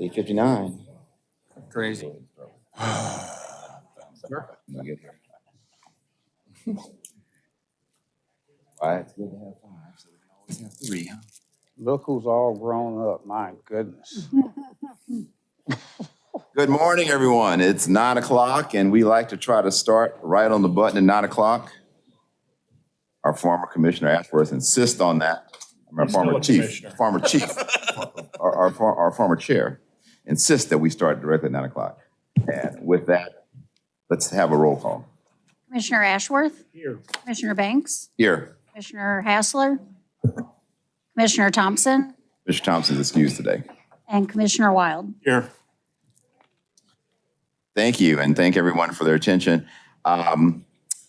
8:59. Crazy. When we get here. All right, it's good to have 5, so we can always have 3, huh? Look who's all grown up. My goodness. Good morning, everyone. It's 9 o'clock, and we like to try to start right on the button at 9 o'clock. Our former Commissioner Ashworth insists on that. Our former chief, our former chair insists that we start directly at 9 o'clock. And with that, let's have a roll call. Commissioner Ashworth? Here. Commissioner Banks? Here, Commissioner Hassler? Commissioner Thompson? Mr. Thompson's excused today. And Commissioner Wild? Here. Thank you, and thank everyone for their attention.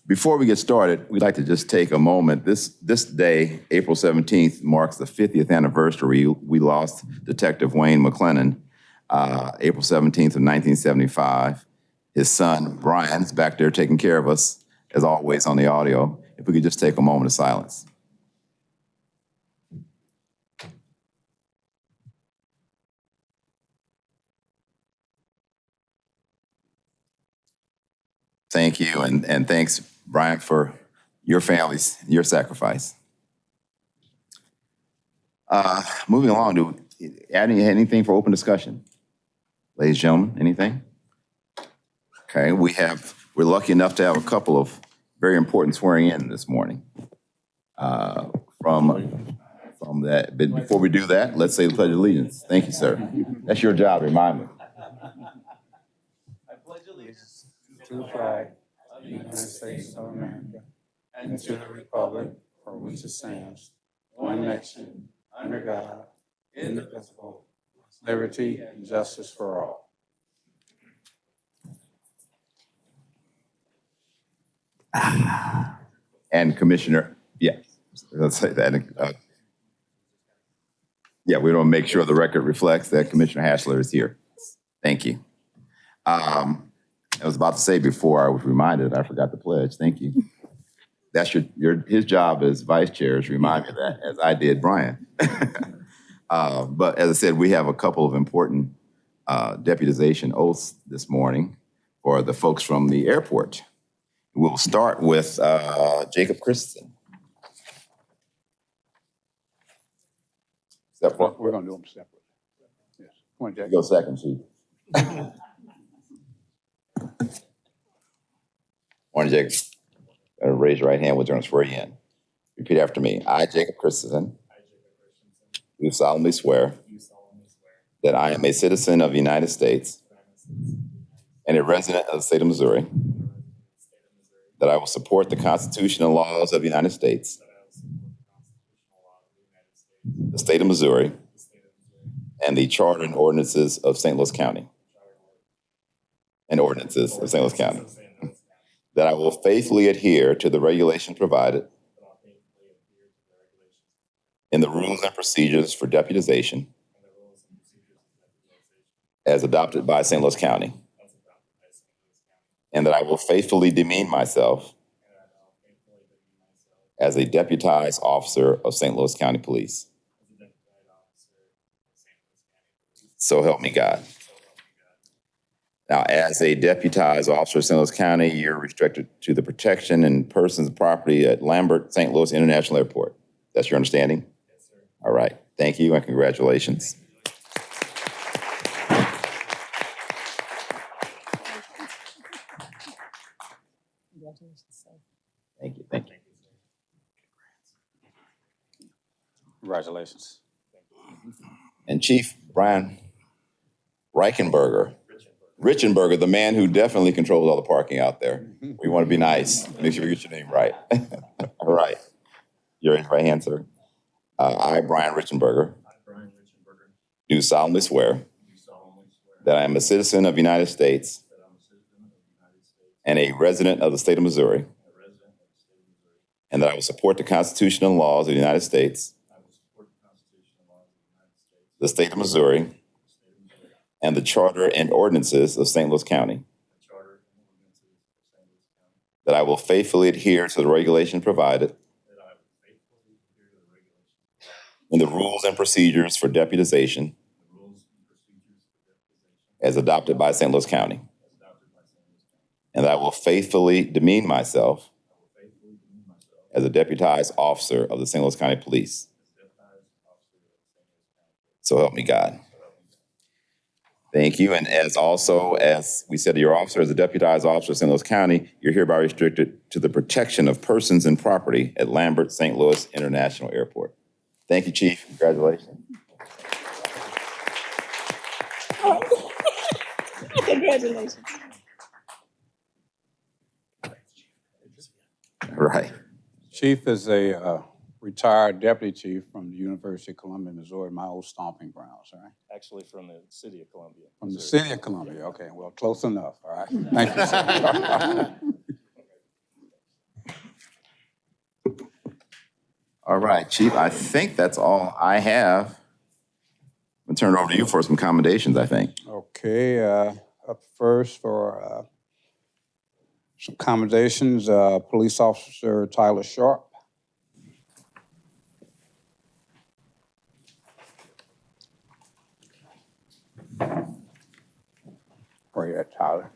Before we get started, we'd like to just take a moment. This day, April 17th, marks the 50th anniversary. We lost Detective Wayne McClennan, April 17th of 1975. His son, Brian, is back there taking care of us, as always, on the audio. If we could just take a moment of silence. Thank you, and thanks, Brian, for your families, your sacrifice. Moving along, do anything for open discussion? Ladies and gentlemen, anything? Okay, we're lucky enough to have a couple of very important swearing in this morning. From that, but before we do that, let's say the Pledge of Allegiance. Thank you, sir. That's your job, remind me. I pledge allegiance to the flag of the United States of America and to the republic for which it stands, one nation, under God, indivisible, liberty and justice for all. And Commissioner, yeah, let's say that. Yeah, we want to make sure the record reflects that Commissioner Hassler is here. Thank you. I was about to say before I was reminded, I forgot the pledge. Thank you. That's his job as vice chair is remind me of that, as I did Brian. But as I said, we have a couple of important deputization oaths this morning for the folks from the airport. We'll start with Jacob Christensen. We're going to do them separate. Yes. Come on, Jack. Go second, Chief. Morning, Jacob. Raise your right hand. We're going to swear you in. Repeat after me. I, Jacob Christensen, do solemnly swear that I am a citizen of the United States and a resident of the state of Missouri, that I will support the Constitution and laws of the United States, the state of Missouri, and the charter and ordinances of St. Louis County. That I will faithfully adhere to the regulations provided in the rules and procedures for deputization as adopted by St. Louis County. And that I will faithfully demean myself as a deputized officer of St. Louis County Police. So help me God. Now, as a deputized officer of St. Louis County, you're restricted to the protection and persons and property at Lambert St. Louis International Airport. That's your understanding? Yes, sir. All right. Thank you and congratulations. Thank you. Thank you. Congratulations. And Chief Brian Richenberger, the man who definitely controls all the parking out there. We want to be nice. Make sure we get your name right. All right. Your right hand, sir. I, Brian Richenberger, do solemnly swear that I am a citizen of the United States and a resident of the state of Missouri, and that I will support the Constitution and laws of the United States, the state of Missouri, and the charter and ordinances of St. Louis County. That I will faithfully adhere to the regulations provided and the rules and procedures for deputization as adopted by St. Louis County. And that I will faithfully demean myself as a deputized officer of the St. Louis County Police. So help me God. Thank you. And as we said to your officer, as a deputized officer of St. Louis County, you're hereby restricted to the protection of persons and property at Lambert St. Louis International Airport. Thank you, Chief. Congratulations. Congratulations. Right. Chief is a retired deputy chief from the University of Columbia, Missouri, my old stomping grounds, all right? Actually from the city of Columbia. From the Missouri. city of Columbia, okay, well, close enough, all right? Thank you, sir. All right, Chief, I think that's all I have. I'm gonna turn it over to you for some commendations, I think. Okay, up first for some commendations, Police Officer Tyler Sharp. Where you at, Tyler?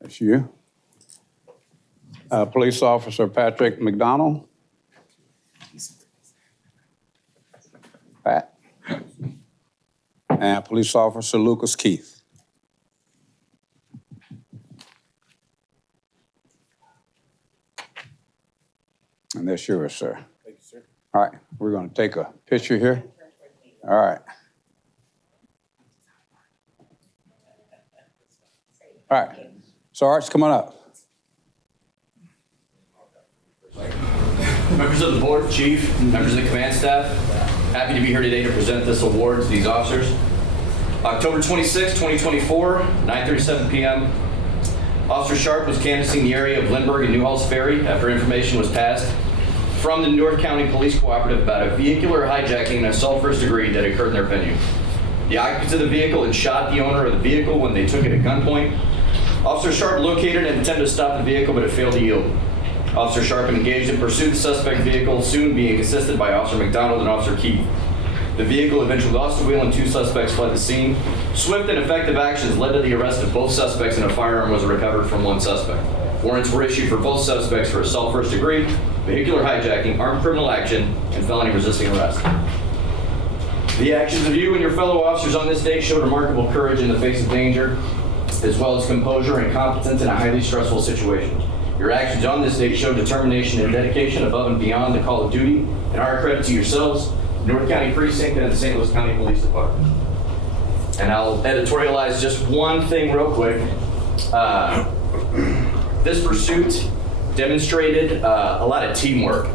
That's you. Police Officer Patrick McDonald. Pat. And Police Officer Lucas Keith. And that's yours, sir. Thank you, sir. All right, we're going to take a picture here. All right. All right. Sarge, come on up. Members of the board, chief, members of the command staff, happy to be here today to present this award to these officers. October 26, 2024, 9:37 p.m. Officer Sharp was canvassing the area of Lindbergh and Newhalls Ferry after information was passed from the North County Police Cooperative about a vehicular hijacking and assault first degree that occurred in their venue. The occupants of the vehicle had shot the owner of the vehicle when they took it at gunpoint. Officer Sharp located and attempted to stop the vehicle, but it failed to yield. Officer Sharp engaged in pursuit of the suspect vehicle, soon being assisted by Officer McDonald and Officer Keith. The vehicle eventually lost the wheel and two suspects fled the scene. Swift and effective actions led to the arrest of both suspects, and a firearm was recovered from one suspect. Warrants were issued for both suspects for assault first degree, vehicular hijacking, armed criminal action, and felony resisting arrest. The actions of you and your fellow officers on this day showed remarkable courage in the face of danger, as well as composure and competence in a highly stressful situation. Your actions on this date show determination and dedication above and beyond the call of duty, and our credit to yourselves, North County Precinct, and the St. Louis County Police Department. And I'll editorialize just one thing real quick. This pursuit demonstrated a lot of teamwork,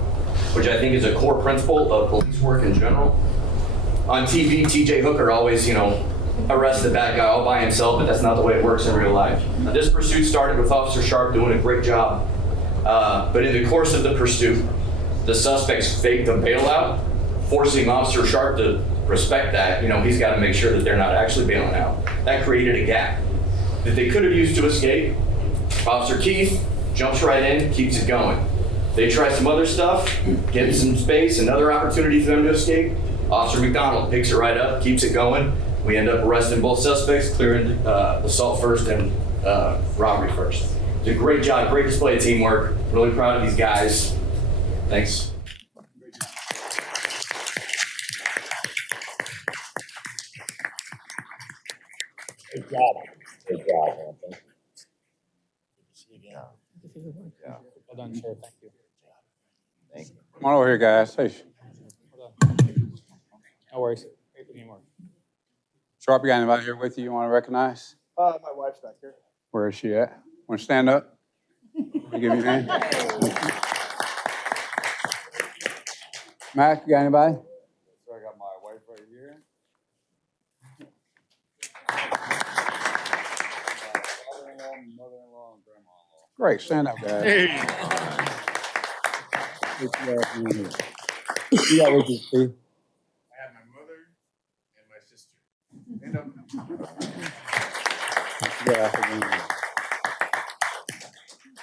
which I think is a core principle of police work in general. On TV, TJ Hooker always, arrest the bad guy all by himself, but that's not the way it works in real life. This pursuit started with Officer Sharp doing a great job, but in the course of the pursuit, the suspects faked a bailout, forcing Officer Sharp to respect that. He's got to make sure that they're not actually bailing out. That created a gap that they could have used to escape. Officer Keith jumps right in, keeps it going. They try some other stuff, get some space, another opportunity for them to escape. Officer McDonald picks it right up, keeps it going. We end up arresting both suspects, clearing assault first and robbery first. It's a great job, great display of teamwork. Really proud of these guys. Thanks. Good job. Good job, man. Thank you. See you again. Well done, sir. Thank you. Thank you. Come on over here, guys. Hey, No worries. Wait anymore. Sharp, you got anybody here with you want to recognize? My wife's back here. Where is she at? Want to stand up? Let me give you a hand. Mac, you got anybody? So I got my wife right here. Father-in-law, mother-in-law, and grandma-in-law. Great, stand up, guys. You got with you, Steve. I have my mother and my sister. Stand up now. Yeah,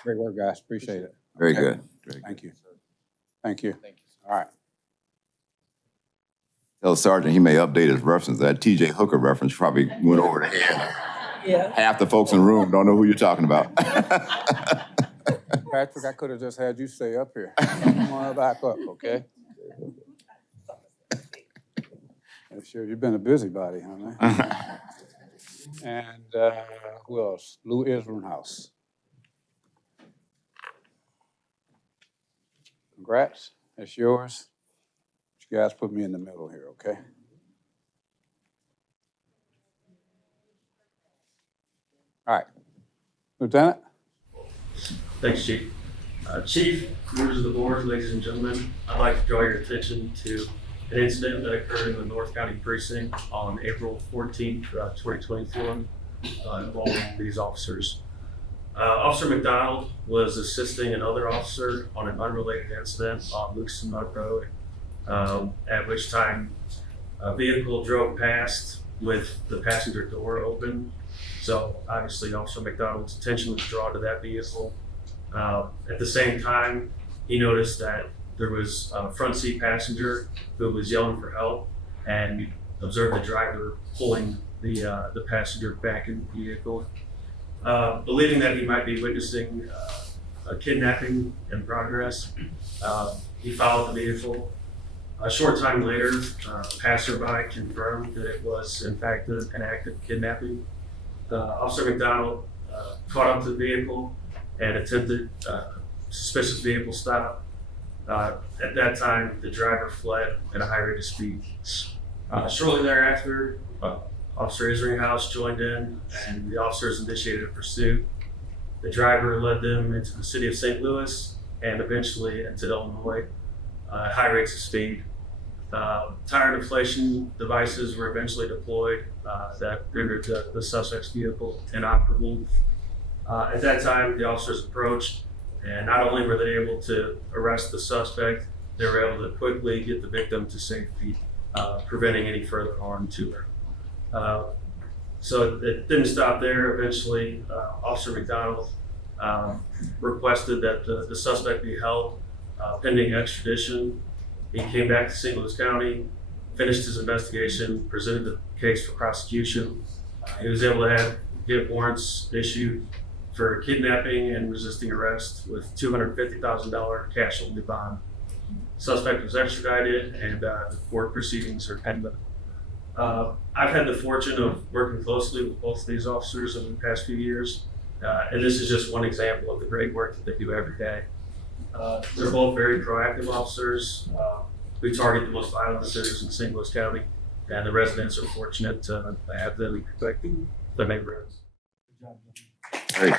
great work, guys. Appreciate it. Very Okay. good. Very good. Thank you. Thank you. Thank you. All right. Tell the sergeant he may update his reference. That T.J. Hooker reference probably went over the head. Yeah. Half the folks in the room don't know who you're talking about. Patrick, I could have just had you stay up here. Come on back up, okay? Yeah, sure, you've been a busybody, huh, man? And who else? Lou Isringhouse. Congrats, that's yours. You guys put me in the middle here, okay? All right. Lieutenant? Thanks, Chief. Chief, members of the board, ladies and gentlemen, I'd like to draw your attention to an incident that occurred in the North County Precinct on April 14th, 2024, involving these officers. Officer McDonald was assisting another officer on an unrelated incident on Lucas Mud Road, at which time a vehicle drove past with the passenger door open. So obviously Officer McDonald's attention was drawn to that vehicle. At the same time, he noticed that there was a front seat passenger who was yelling for help, and observed the driver pulling the passenger back in the vehicle. Believing that he might be witnessing a kidnapping in progress, he followed the vehicle. A short time later, passerby confirmed that it was in fact an act of kidnapping. Officer McDonald caught up to the vehicle and attempted suspicious vehicle stop. At that time, the driver fled at a high rate of speed. Shortly thereafter, Officer Isringhouse joined in, and the officers initiated a pursuit. The driver led them into the city of St. Louis and eventually into Illinois at high rates of speed. Tire deflation devices were eventually deployed that rendered the suspect's vehicle inoperable. At that time, the officers approached, and not only were they able to arrest the suspect, they were able to quickly get the victim to safety, preventing any further harm to her. So it didn't stop there. Eventually, Officer McDonald requested that the suspect be held pending extradition. He came back to St. Louis County, finished his investigation, presented the case for prosecution. He was able to get warrants issued for kidnapping and resisting arrest with $250,000 cash only bond. Suspect was extradited, and the court proceedings are pending. I've had the fortune of working closely with both of these officers over the past few years, and this is just one example of the great work that they do every day. They're both very proactive officers. We target the most violent offenders in St. Louis County, and the residents are fortunate to have them protecting their neighborhoods. Great.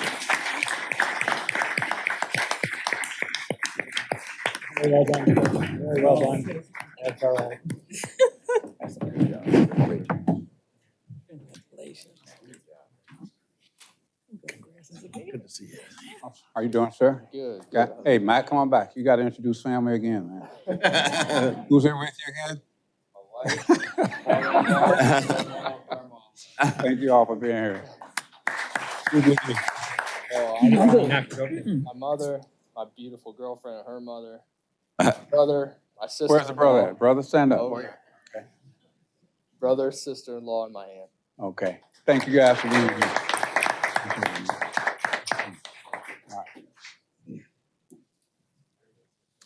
Very well done. Very well done. That's all right. Good to see you. How you doing, sir? Good. Hey, Matt, come on back. You got to introduce family again, man. Who's here with you again? Thank you all for being here. My mother, my beautiful girlfriend, and her mother, my brother, my sister. Where's the brother at? Brother, stand up. Over here. Brother, sister-in-law, and my aunt. Okay. Thank you guys for being here.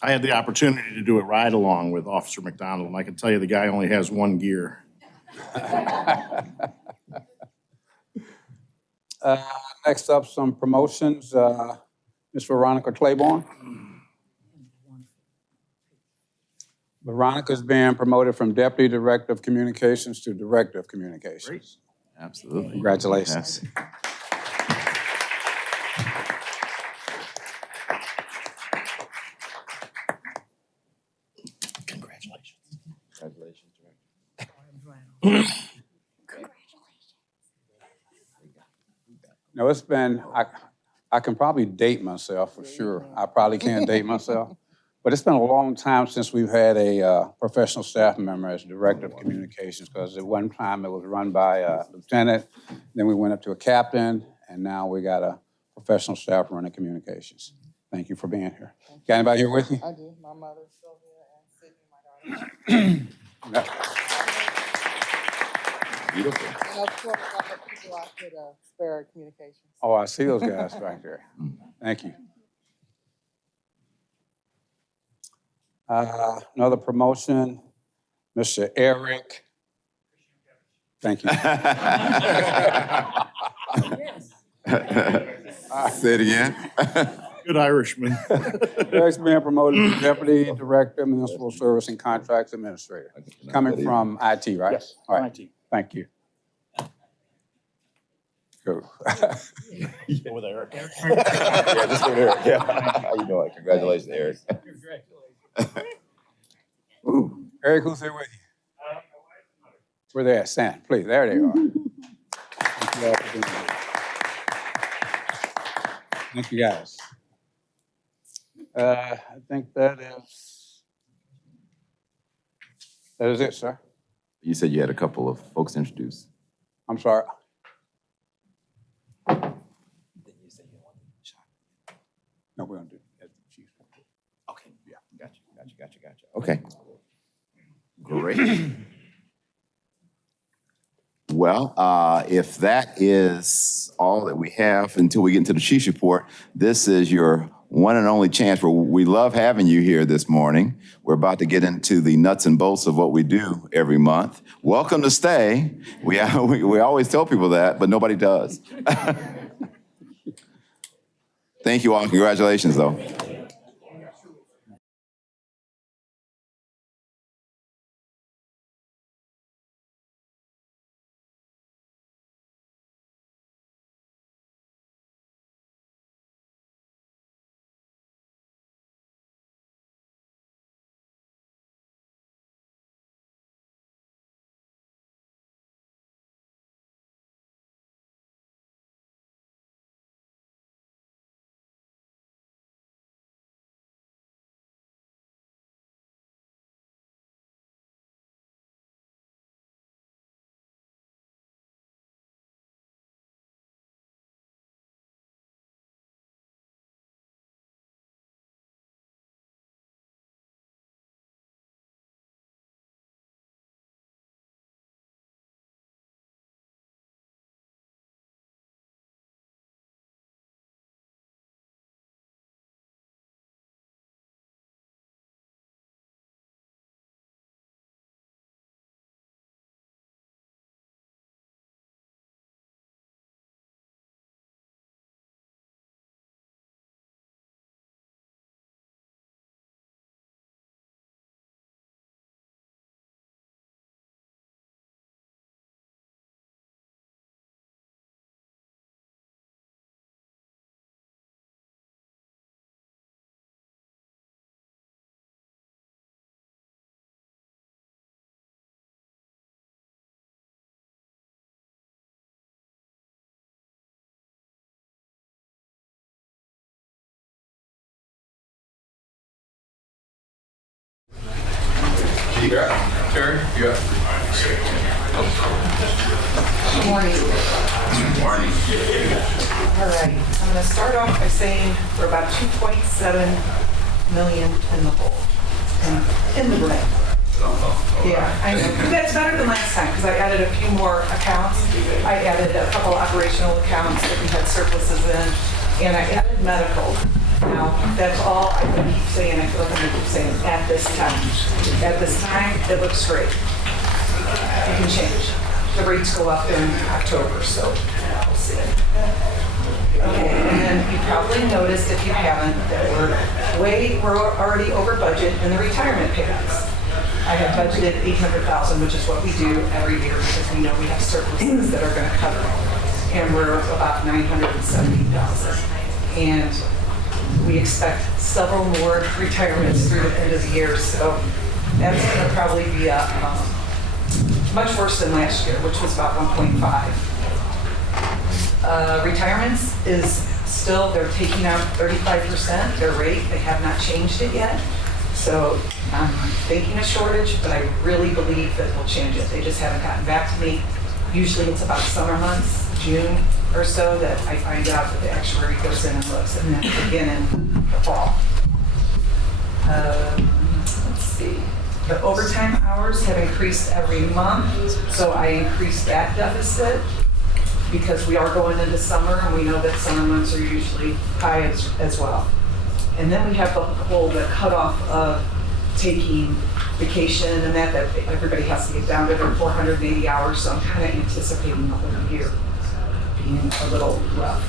I had the opportunity to do a ride-along with Officer McDonald, and I can tell you the guy only has one gear. Next up, some promotions. Ms. Veronica Claiborne. Veronica's being promoted from Deputy Director of Communications to Director of Communications. Absolutely. Congratulations. Congratulations. Congratulations, No, it's been, I can probably date myself for sure. I probably can't date myself. But it's been a long time since we've had a professional staff member as Director of Communications, because at one time it was run by a lieutenant, then we went up to a captain, and now we got a professional staff running communications. Thank you for being here. Got anybody here with you? I do. My mother, Sylvia, and Beautiful. And of course, I have people out at Sparrow Communications. Oh, I see those guys right there. Thank you. Another promotion, Mr. Eric. Thank you. Say it again. Good Irishman. Eric's being promoted to Deputy Director, Municipal Service and Contracts Administrator, coming from IT, right? Yes, All right, IT. thank you. Good. Over there. Yeah, just over there. Yeah. How you doing? Congratulations, Eric. Ooh. Eric, who's here with you? Where they at? Stand, please. There they are. Thank you all for being here. Thank you, guys. I think that is it, sir. You said you had a couple of folks to introduce. I'm sorry. No, we're gonna do it. Okay, yeah, gotcha. Okay. Great. Well, if that is all that we have until we get into the Chiefs report, this is your one and only chance where we love having you here this morning. We're about to get into the nuts and bolts of what we do every month. Welcome to stay. We always tell people that, but nobody does. Thank you all. Congratulations, though. Terry, you got Good morning. Morning. All right, I'm going to start off by saying we're about 2.7 million in the hole, in the red. Yeah, I know. That's better than last time because I added a few more accounts. I added a couple operational accounts that we had surpluses in, and I added medical. Now, that's all I can keep saying. I feel like I'm going to keep saying at this time. At this time, it looks great. It can change. The rates go up in October, so we'll see. Okay, and then you probably noticed, if you haven't, that we're already over budget in the retirement payouts. I have budgeted $800,000, which is what we do every year because we know we have surpluses that are going to cover it. And we're about $970,000. And we expect several more retirements through the end of the year, so that's going to probably be much worse than last year, which was about 1.5. Retirements is still, they're taking out 35%, their rate. They have not changed it yet. So I'm thinking a shortage, but I really believe that we'll change it. They just haven't gotten back to me. Usually it's about summer months, June or so, that I find out that the actuary goes in and looks, and then again in the fall. Let's see. The overtime hours have increased every month, so I increased that deficit because we are going into summer and we know that summer months are usually high as well. And then we have the cutoff of taking vacation and that everybody has to get down to their 480 hours, so I'm kind of anticipating the whole year being a little rough.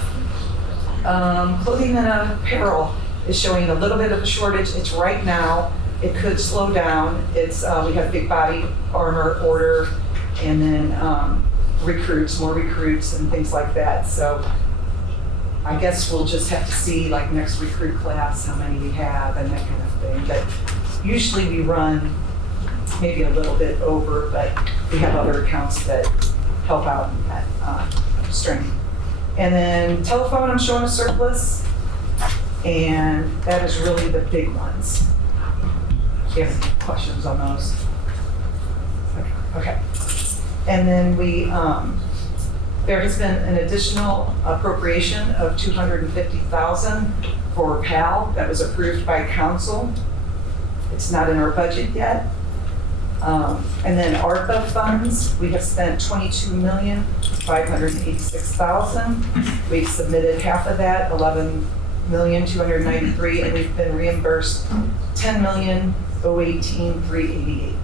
Clothing and apparel is showing a little bit of a shortage. It's right now. It could slow down. It's we have big body armor order, and then more recruits and things like that. So I guess we'll just have to see like next recruit class how many we have and that kind of thing. But usually we run maybe a little bit over, but we have other accounts that help out in that strength. And then telephone, I'm showing a surplus, and that is really the big ones. Do you have any questions on those? Okay. And then there has been an additional appropriation of $250,000 for PAL that was approved by council. It's not in our budget yet. And then ARPA funds, we have spent $22,586,000. We've submitted half of that, $11,293,000, and we've been reimbursed $10,018,388.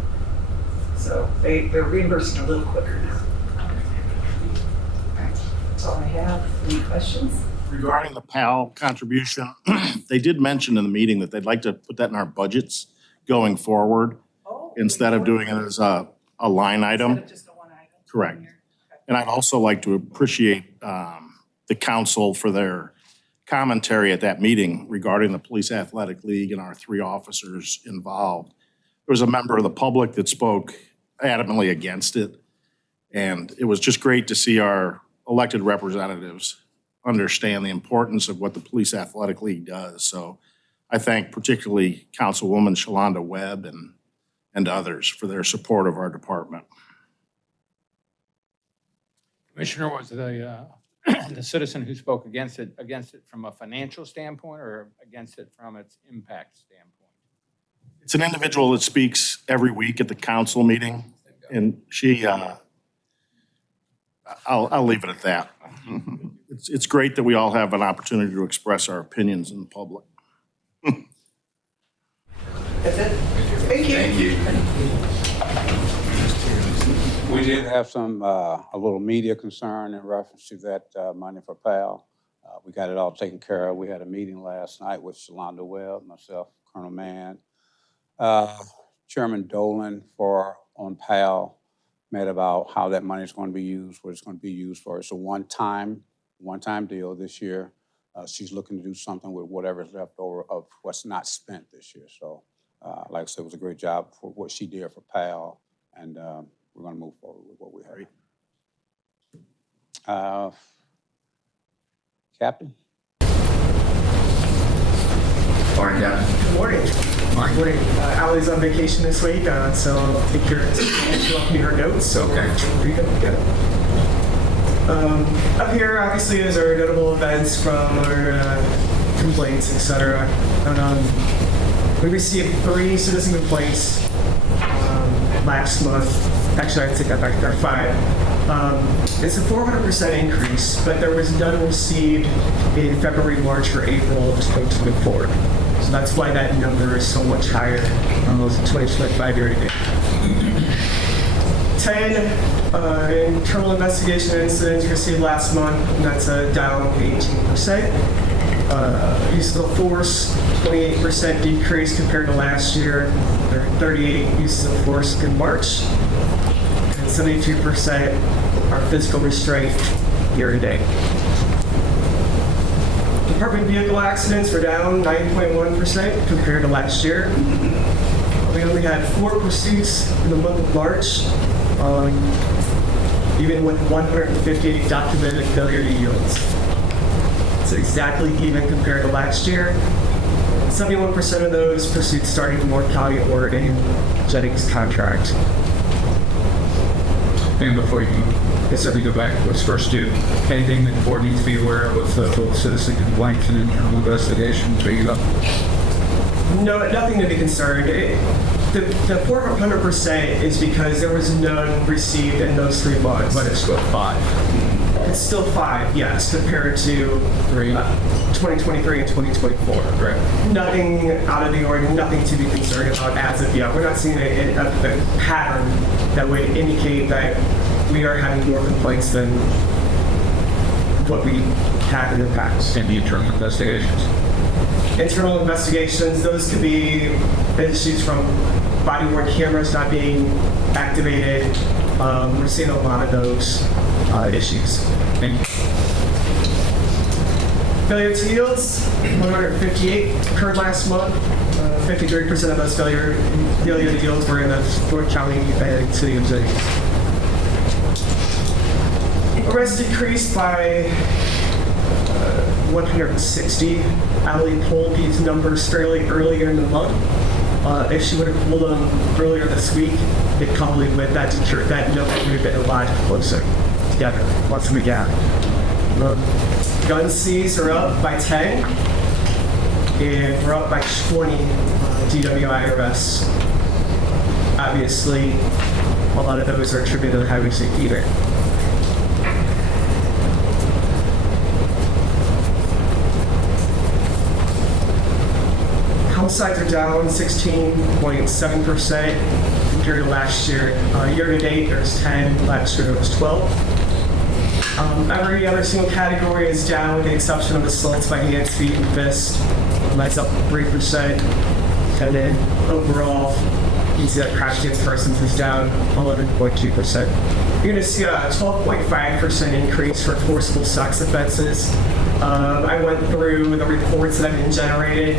So they're reimbursing a little quicker now. That's all I have. Any questions? Regarding the PAL contribution, they did mention in the meeting that they'd like to put that in our budgets going forward instead of doing it as a line item. Instead of just a one item? Correct. And I'd also like to appreciate the council for their commentary at that meeting regarding the Police Athletic League and our 3 officers involved. There was a member of the public that spoke adamantly against it. And it was just great to see our elected representatives understand the importance of what the Police Athletic League does. So I thank particularly Councilwoman Shalonda Webb and others for their support of our department. Commissioner, was the citizen who spoke against it from a financial standpoint or against it from its impact standpoint? It's an individual that speaks every week at the council meeting, and she, I'll leave it at that. It's great that we all have an opportunity to express our opinions in public. That's it? Thank you. Thank you. We did have some, a little media concern in reference to that money for PAL. We got it all taken care of. We had a meeting last night with Shalonda Webb, myself, Colonel Mann, Chairman Dolan on PAL, met about how that money is going to be used, what it's going to be used for. It's a one-time deal this year. She's looking to do something with whatever's left over of what's not spent this year. So, like I said, it was a great job for what she did for PAL, and we're going to move forward with what we have. Captain? Morning, Captain. Good morning. Good morning. Allie's on vacation this week, so I'll take care of her notes. Okay. Read them together. Up here, obviously, is our notable events from our complaints, etc. We received 3 citizen complaints last month. Actually, I take that back. There are 5. It's a 400% increase, but there was none received in February, March, or April of 2024. So that's why that number is so much higher on those 2025 year to date. 10 internal investigation incidents received last month, and that's down 18%. Use of force, 28% decrease compared to last year. There are 38 uses of force in March, and 72% are physical restraint year to date. Department vehicle accidents were down 9.1% compared to last year. We only had 4 pursuits in the month of March, even with 158 documented failure to yields. It's exactly even compared to last year. 71% of those pursuits started mortality or in Jennings' contract. And before you go back to what's first due, anything that the board needs to be aware of with both citizen complaints and internal investigations? No, nothing to be concerned. The 400% is because there was none received in those 3 months. But it's still 5. It's still 5, yes, compared to 2023 and 2024. Right. Nothing out of the ordinary, nothing to be concerned about as of yet. We're not seeing a pattern that would indicate that we are having more complaints than what we had in the past. And the internal investigations. Internal investigations, those could be issues from body-worn cameras not being activated. We're seeing a lot of those issues. Thank you. Failure to yields, 158 occurred last month. 53% of those failure to yields were in the North County and City of Zig. Arrests decreased by 160. Ali pulled these numbers fairly early in the month. If she would have pulled them earlier this week, it probably would, that number would have been a lot closer together once we got gun seized are up by 10, and we're up by 20 DWI arrests. Obviously, a lot of those are attributed to the highway safety event. Homicides are down 16.7% compared to last year. Year to date, there's 10. Last year, there was 12. Every other single category is down with the exception of assaults by hands, feet, and fist. That's up 3%. And then overall, you see that crash against persons is down 11.2%. You're going to see a 12.5% increase for forcible sex offenses. I went through the reports that have been generated,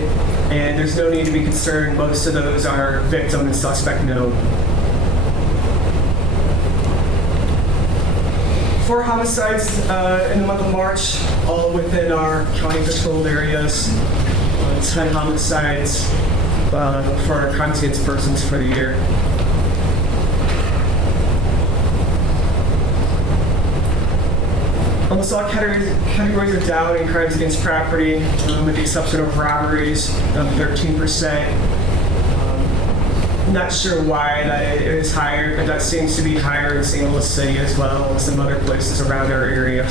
and there's no need to be concerned. Most of those are victim and suspect known. 4 homicides in the month of March, all within our county controlled areas. 10 homicides for our crimes against persons for the year. Almost all categories are down in crimes against property, with the exception of robberies, 13%. Not sure why that is higher, but that seems to be higher in St. Louis City as well as some other places around our area.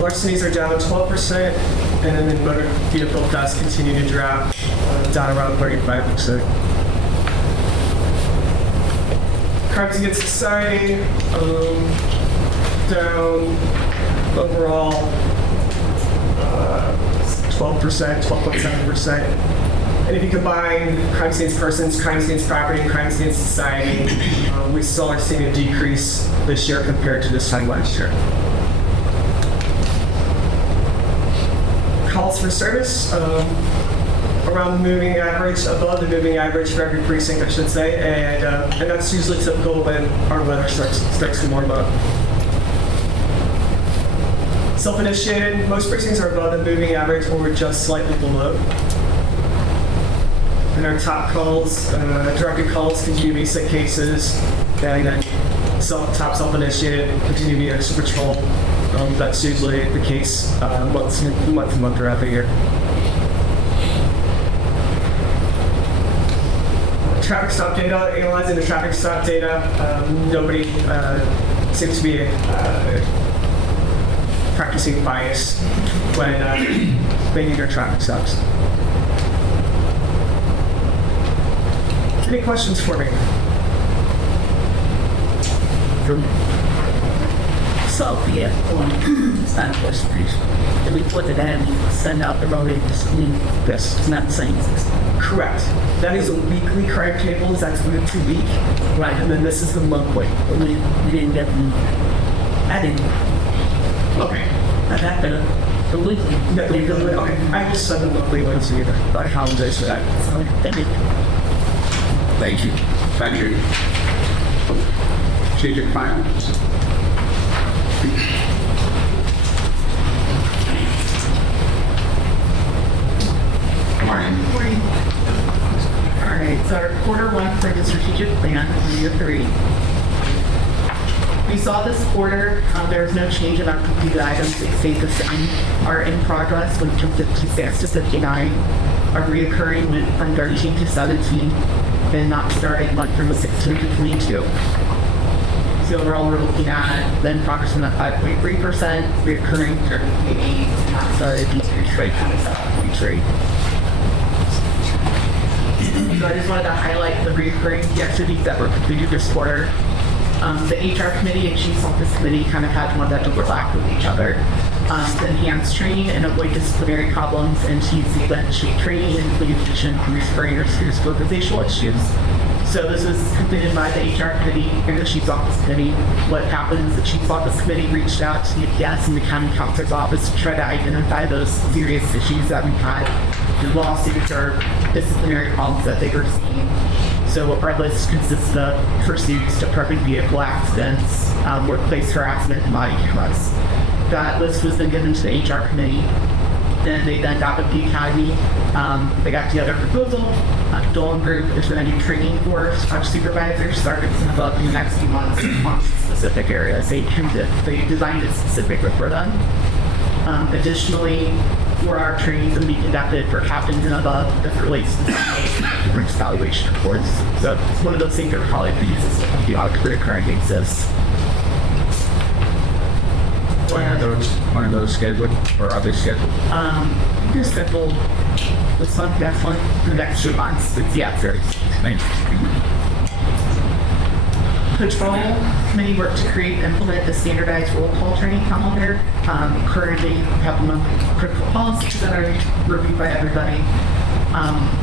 Larcenies are down 12%, and then the motor vehicle thefts continue to drop, down around 35%. Crimes against society, down overall 12%, 12.7%. And if you combine crimes against persons, crimes against property, and crimes against society, we still are seeing a decrease this year compared to this time last year. Calls for service, around the moving average, above the moving average for every precinct, I should say, and that's usually typical when our weather starts to warm up. Self-initiated, most precincts are above the moving average or just slightly below. And our top calls, directed calls, continue to be sick cases, and then top self-initiated continue to be extra patrol. That's usually the case month to month throughout the year. Traffic stop data, analyzing the traffic stop data, nobody seems to be practicing bias when making their traffic stops. Any questions for me? So, yeah, it's not a question. The report that I send out the road this week, Yes. it's not the same as this. Correct. That is a weekly crime tables. That's for the 2 week. Right. And then this is the monthly. But we didn't get the, I didn't, Okay. I got the weekly. Okay. I will send the monthly ones to you. I apologize for that. So, thank you. Thank you. Thank you. Strategic Finance. Morning. All right, so our Q1 for the strategic plan, year 3. We saw this quarter, there was no change in our completed items. It stayed the same. Our in progress, we jumped it to 59. are reoccurring went from 13 to 17, and not starting like from 16 to 22. So overall, we're looking at then progress at 5.3%, reoccurring 30.8, and not started straight to 7.3. So I just wanted to highlight the recurring activities that were completed this quarter. The HR committee and chief's office committee kind of had one that overlapped with each other. To enhance training and avoid disciplinary problems and to use the shape training and communication from referring serious organizational issues. So this was completed by the HR committee and the chief's office committee. What happened is the chief's office committee reached out to the UPS and the county counselor's office to try to identify those serious issues that we had, the lawsuits or disciplinary problems that they were seeing. So our list consists of pursuits, department vehicle accidents, workplace harassment, and body cameras. That list was then given to the HR committee. Then they then got with the academy. They got together a proposal. Dolan Group is going to do training for supervisors, sergeants, and above in the next few months on specific areas. They designed it specifically for them. Additionally, 4-hour trainings will be conducted for captains and above that relates to the risk evaluation reports. So it's one of those things that are probably the audit recurring exists. When are those scheduled, or are they scheduled? They're scheduled this month, next one, the next 2 months. But yeah, very. Thank you. Patrol committee worked to create and implement the standardized roll call training calendar. Currently, we have critical policies that are reviewed by everybody.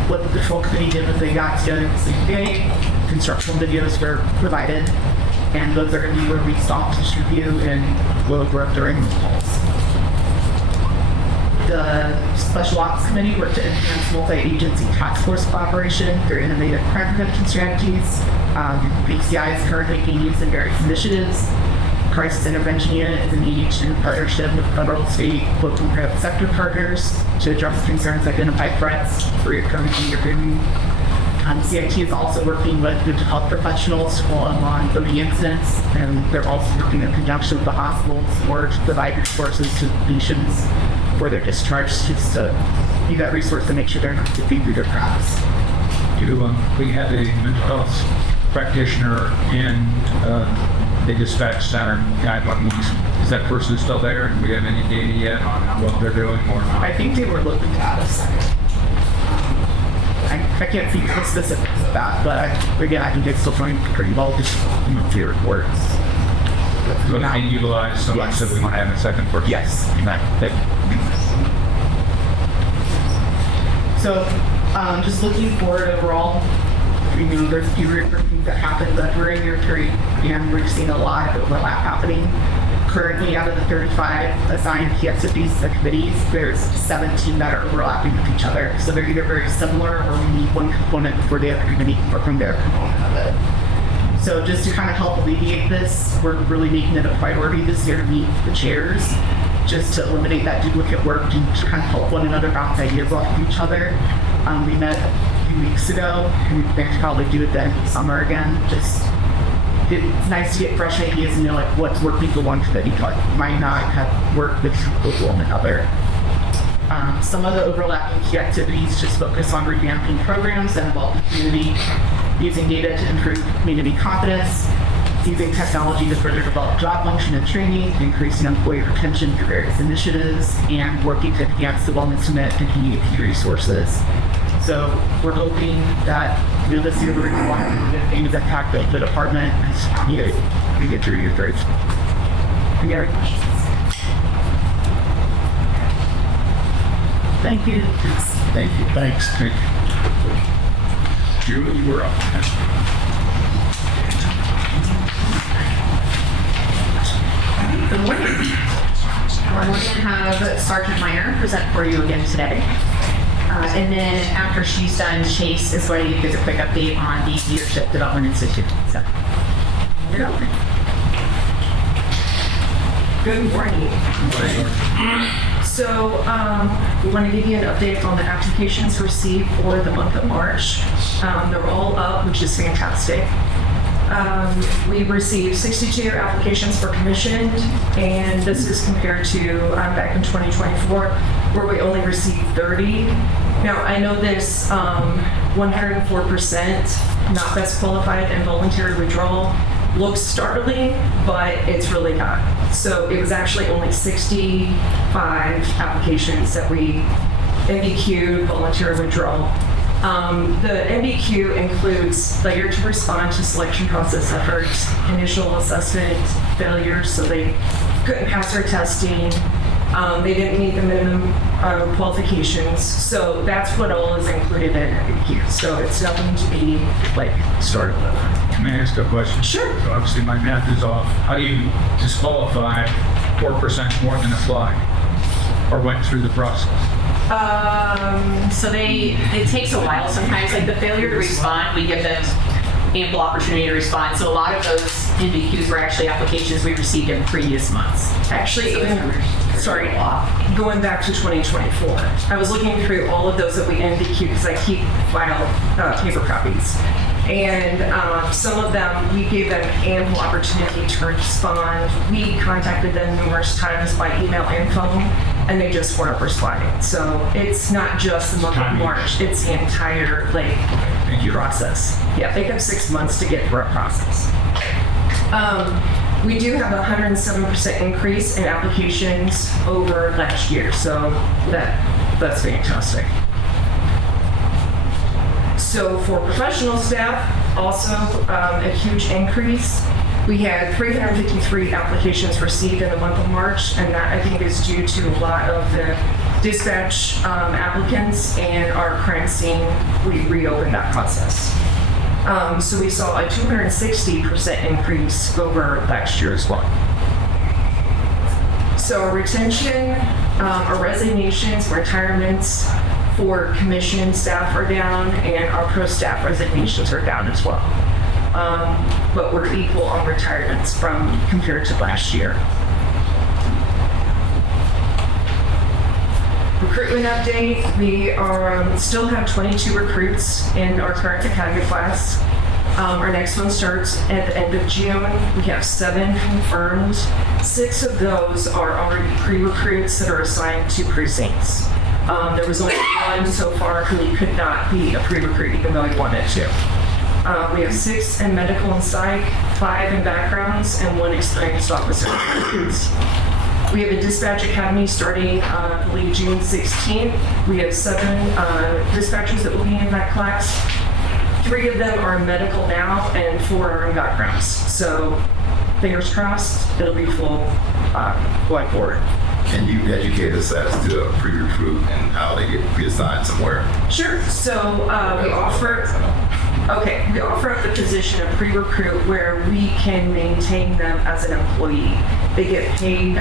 What the patrol committee did was they got together the same day, constructional videos were provided, and those are going to be released off to review and will work during the calls. The Special Ops Committee worked to enhance multi-agency task force collaboration through innovative crime prevention strategies. BCI is currently being used in various initiatives. Crisis Intervention Unit is engaged in partnership with federal, state, local, and private sector partners to address concerns, identify threats, reoccurring fingerprinting. CIT is also working with mental health professionals to follow on OD incidents, and they're also working in conjunction with the hospitals or to provide resources to patients for their discharge, just to be that resource to make sure they're not slipping through their cracks. We had a mental health practitioner in the dispatch center guidelines. Is that person still there? Do we have any data yet on how well they're doing or not? I think they were looking at us. I can't see the specifics of that, but again, I think it's still going pretty well, just few reports. So it's being utilized so much that we want to have a second person? Yes. So, just looking forward overall, there's a few things that happened, but we're in year 3, and we're seeing a lot of overlap happening. Currently, out of the 35 assigned PSFDs to committees, there's 17 that are overlapping with each other. So they're either very similar, or we need one component for the other committee or from their component of it. So just to kind of help alleviate this, we're really making it a priority this year to meet the chairs, just to eliminate that duplicate work and to kind of help one another bounce ideas off of each other. We met a few weeks ago, and we plan to probably do it then summer again. It's nice to get fresh ideas and know like what's working for one committee, but might not have worked with one another. Some of the overlapping key activities just focus on revamping programs that involve the community, using data to improve community confidence, using technology to further develop job function and training, increasing employee retention through various initiatives, and working to enhance the wellness and community resources. So we're hoping that this year we're going to want to things that impact the department as we get through your third. Any other questions? Thank you. Thank you. Thanks. Thank you. You were up. Good morning. We're going to have Sergeant Meyer present for you again today. And then after she's done, Chase is going to give us a quick update on the Leadership Development Institute. So, Good morning. So we want to give you an update on the applications received for the month of March. They're all up, which is fantastic. We received 62 applications for commission, and this is compared to back in 2024, where we only received 30. Now, I know this 104% not best qualified and voluntary withdrawal looks startling, but it's really not. So it was actually only 65 applications that we MBQ voluntary withdrawal. The MBQ includes failure to respond to selection process efforts, initial assessment failures, so they couldn't pass their testing, they didn't meet the minimum qualifications. So that's what all is included in MBQ. So it's nothing to be like started with. Can I ask a question? Sure. So obviously my math is off. How do you disqualify 4% more than applied or went through the process? So it takes a while sometimes, like the failure to respond, we give them ample opportunity to respond. So a lot of those NVQs were actually applications we received in previous months. Actually, going back to 2024, I was looking through all of those that we NVQ because I keep file paper copies. And some of them, we gave them ample opportunity to respond. We contacted them numerous times by email and phone, and they just weren't responding. So it's not just the month of March, it's the entire process. Yeah, they have 6 months to get through our process. We do have a 107% increase in applications over last year, so that's fantastic. So for professional staff, also a huge increase. We had 353 applications received in the month of March, and that I think is due to a lot of the dispatch applicants and our crime scene. We reopened that process. So we saw a 260% increase over last year as well. So our retention, our resignations, retirements for commission staff are down, and our pro staff resignations are down as well. But we're equal on retirements compared to last year. Recruitment update, we still have 22 recruits in our current academy class. Our next one starts at the end of June. We have 7 confirmed. 6 of those are already pre-recruits that are assigned to precincts. There was only 1 so far who could not be a pre-recruit even though he wanted to. We have 6 in medical and psych, 5 in backgrounds, and 1 experienced officer. We have a dispatch academy starting, I believe, June 16th. We have 7 dispatchers that will be in that class. 3 of them are in medical now, and 4 are in backgrounds. So, fingers crossed, it'll be full going forward. Can you educate us as to a pre-recruit and how they get reassigned somewhere? Sure. So we offer up the position of pre-recruit where we can maintain them as an employee. They get paid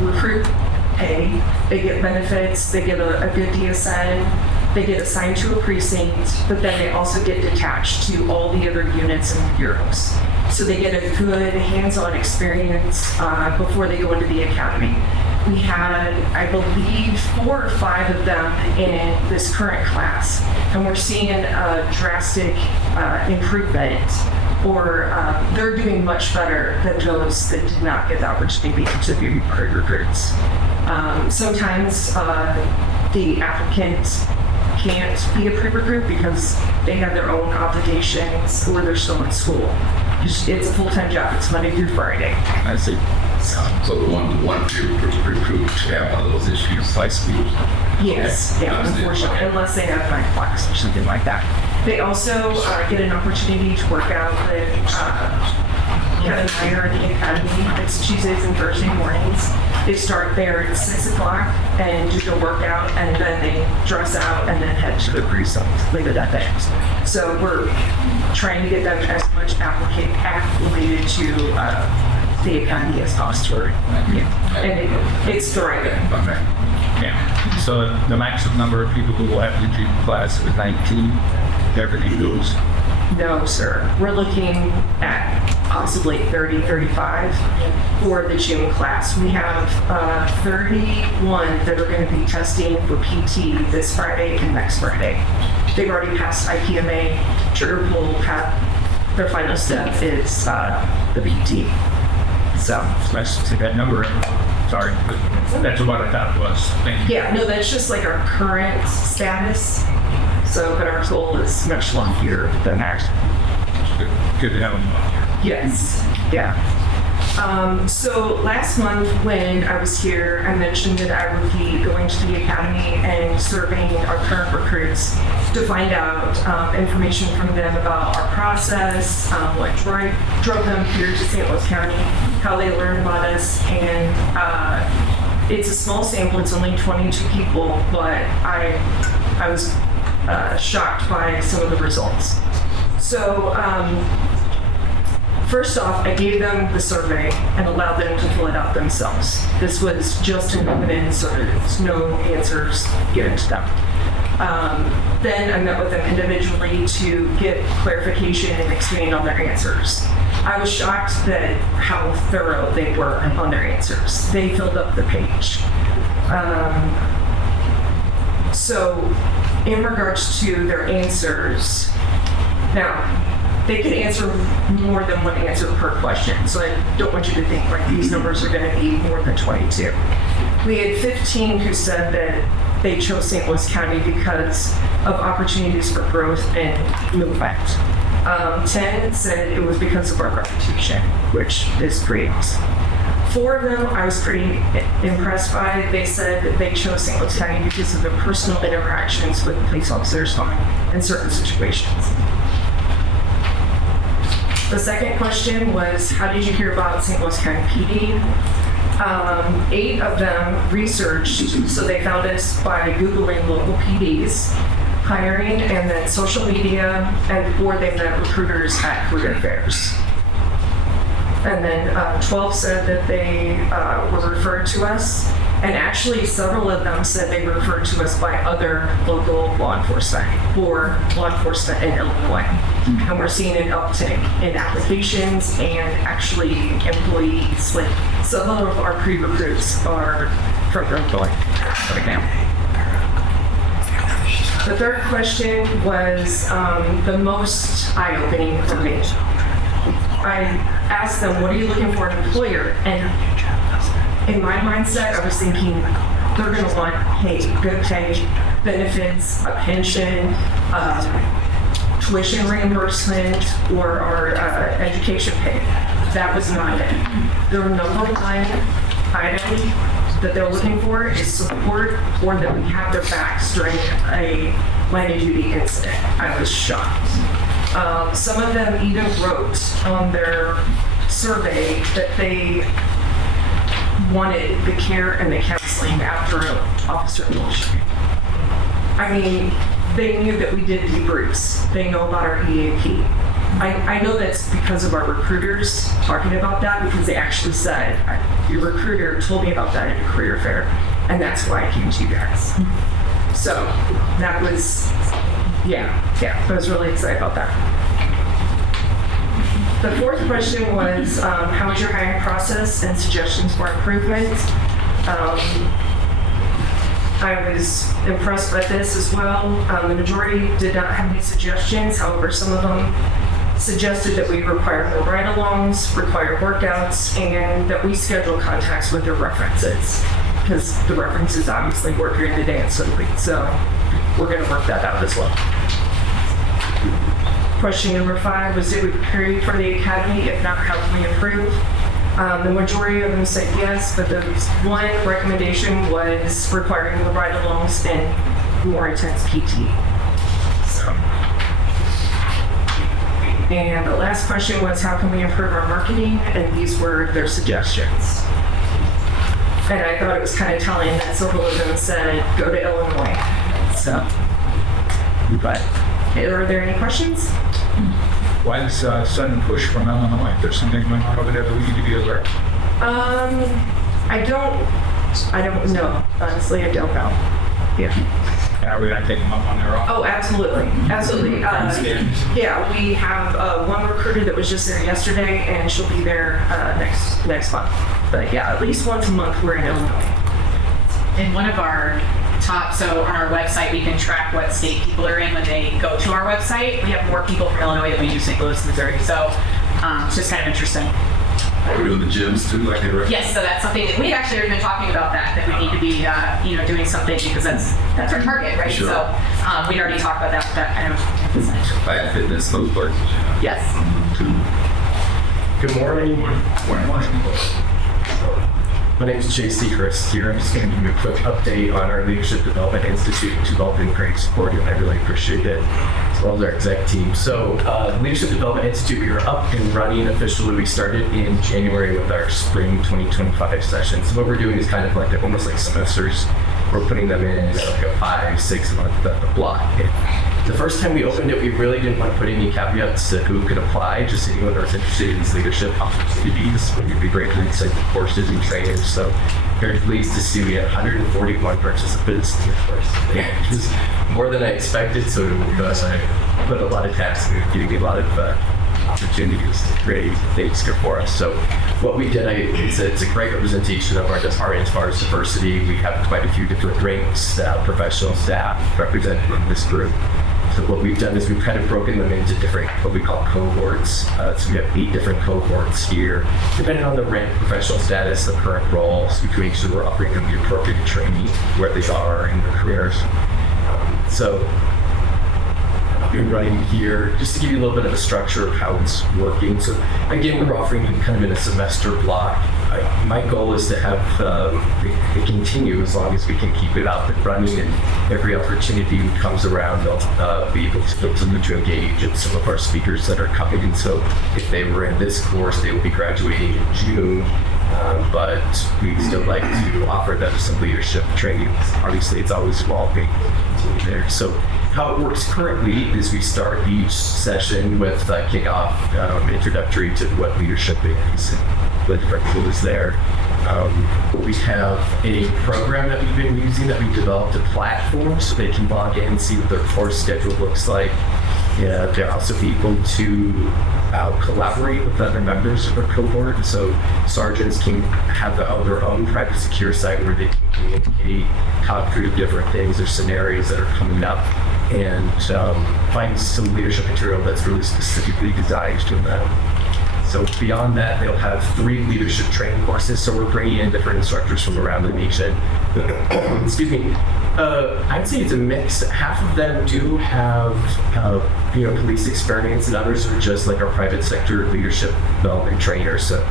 recruit pay, they get benefits, they get a good DSN, they get assigned to a precinct, but then they also get detached to all the other units and bureaus. So they get a good hands-on experience before they go into the academy. We had, I believe, 4 or 5 of them in this current class, and we're seeing a drastic improvement, or they're doing much better than those that did not get the opportunity to be pre-recruits. Sometimes the applicant can't be a pre-recruit because they have their own obligations or they're still in school. It's a full-time job. It's Monday through Friday. I see. So one recruit should have one of those issues like speed. Yes, yeah, unfortunately, unless they have 9 clocks or something like that. They also get an opportunity to work out with Kevin Meyer at the academy. It's Tuesdays and Thursday mornings. They start there at 6 o'clock and do the workout, and then they dress out and then head to the precinct later that day. So we're trying to get them as much acclimated to the academy as possible. Yeah. And it's thriving. Okay. Yeah. So the maximum number of people who will have the June class is 19. Everything goes. No, sir. We're looking at possibly 30, 35 for the June class. We have 31 that are going to be testing for PT this Friday and next Friday. They've already passed IPMA, trigger pull, their final step is the PT. So let's take that number. Sorry, but that's what I thought it was. Thank you. Yeah, no, that's just like our current status. So, but our goal is much longier than that. Good to have them on here. Yes, yeah. So last month when I was here, I mentioned that I would be going to the academy and surveying our current recruits to find out information from them about our process, what drove them here to St. Louis County, how they learned about us, and it's a small sample, it's only 22 people, but I was shocked by some of the results. So, first off, I gave them the survey and allowed them to fill it out themselves. This was just an open-ended survey. There's no answers given to them. Then I met with them individually to get clarification and expand on their answers. I was shocked that how thorough they were on their answers. They filled up the page. So in regards to their answers, now, they could answer more than one answer per question, so I don't want you to think like these numbers are going to be more than 22. We had 15 who said that they chose St. Louis County because of opportunities for growth and movement. 10 said it was because of our reputation, which is great. 4 of them I was pretty impressed by. They said that they chose St. Louis County because of the personal interactions with police officers in certain situations. The second question was, how did you hear about St. Louis County PD? 8 of them researched, so they found us by Googling local PDs, hiring, and then social media, or they met recruiters at career fairs. And then 12 said that they were referred to us, and actually several of them said they were referred to us by other local law enforcement or law enforcement in Illinois. And we're seeing an uptick in applications and actually employees. Like some of our pre-recruits are from Illinois right now. The third question was the most eye-opening for me. I asked them, what are you looking for in an employer? And in my mindset, I was thinking they're going to want good pay, benefits, a pension, tuition reimbursement, or our education pay. That was not it. Their number one item that they're looking for is support, or that we have their backs during a line of duty incident. I was shocked. Some of them even wrote on their survey that they wanted the care and the counseling after an officer bullshit. I mean, they knew that we did debriefs. They know about our EAP. I know that's because of our recruiters talking about that, because they actually said, your recruiter told me about that at a career fair, and that's why I came to you guys. So that was, yeah, I was really excited about that. The fourth question was, how was your hiring process and suggestions for improvement? I was impressed by this as well. The majority did not have any suggestions. However, some of them suggested that we require more ride-alongs, require workouts, and that we schedule contacts with their references, because the references obviously work during the day and so we're going to work that out as well. Question number 5 was, did we prepare you for the academy? If not, how can we improve? The majority of them said yes, but the one recommendation was requiring the ride-alongs and more intense PT. So. And the last question was, how can we improve our marketing? And these were their suggestions. And I thought it was kind of telling that several of them said, go to Illinois. So, but are there any questions? Why this sudden push from Illinois? If there's something going on over there that we need to be aware of? I don't know. Honestly, I don't know. Yeah. And are we going to take them up on their offer? Oh, absolutely. Absolutely. Yeah, we have one recruiter that was just there yesterday, and she'll be there next month. But yeah, at least once a month we're in Illinois. In one of our top, so on our website, we can track what state people are in when they go to our website. We have more people from Illinois than we do St. Louis, Missouri. So it's just kind of interesting. We're doing the gyms too, like they were. Yes, so that's something that we've actually already been talking about that we need to be, doing something because that's our target, right? Sure. So we'd already talked about that kind of. Like fitness, those parts. Yes. Good morning. My name is Chase Seacrest here. I'm just going to give you a quick update on our Leadership Development Institute, which you've all been great support, and I really appreciate it, as well as our exec team. So, Leadership Development Institute, we are up and running officially. We started in January with our spring 2025 sessions. So what we're doing is kind of like almost like semesters. We're putting them in like a 5-6 month block. And the first time we opened it, we really didn't want to put any caveats to who could apply, just anyone who was interested in these leadership opportunities. It would be great to insight the courses and trainings. So very pleased to see we had 141 participants in the first day, which was more than I expected. So because I put a lot of tasks and giving me a lot of opportunities to create things here for us. So what we did, it's a great representation of our department as far as diversity. We have quite a few different ranks, professional staff represented in this group. So what we've done is we've kind of broken them into different, what we call cohorts. So we have 8 different cohorts here, depending on the rank, professional status, the current role. So we can make sure we're offering them the appropriate training where they are in their careers. So right here, just to give you a little bit of a structure of how it's working. So again, we're offering it kind of in a semester block. My goal is to have it continue as long as we can keep it up and running, and every opportunity that comes around, they'll be able to continue to engage in some of our speakers that are coming. And so if they were in this course, they will be graduating in June. But we still like to offer them some leadership training. Obviously, it's always evolving there. So how it works currently is we start each session with a kickoff introductory to what leadership is and what different tools there. We have a program that we've been using that we developed a platform so they can log in and see what their course schedule looks like. Yeah, they're also able to collaborate with other members of our cohort. So sergeants can have their own private secure site where they can communicate, talk through different things or scenarios that are coming up, and find some leadership material that's really specifically designed to them. So beyond that, they'll have 3 leadership training courses. So we're bringing in different instructors from around the nation. Excuse me. I'd say it's a mix. Half of them do have, police experience, and others are just like our private sector leadership development trainers. So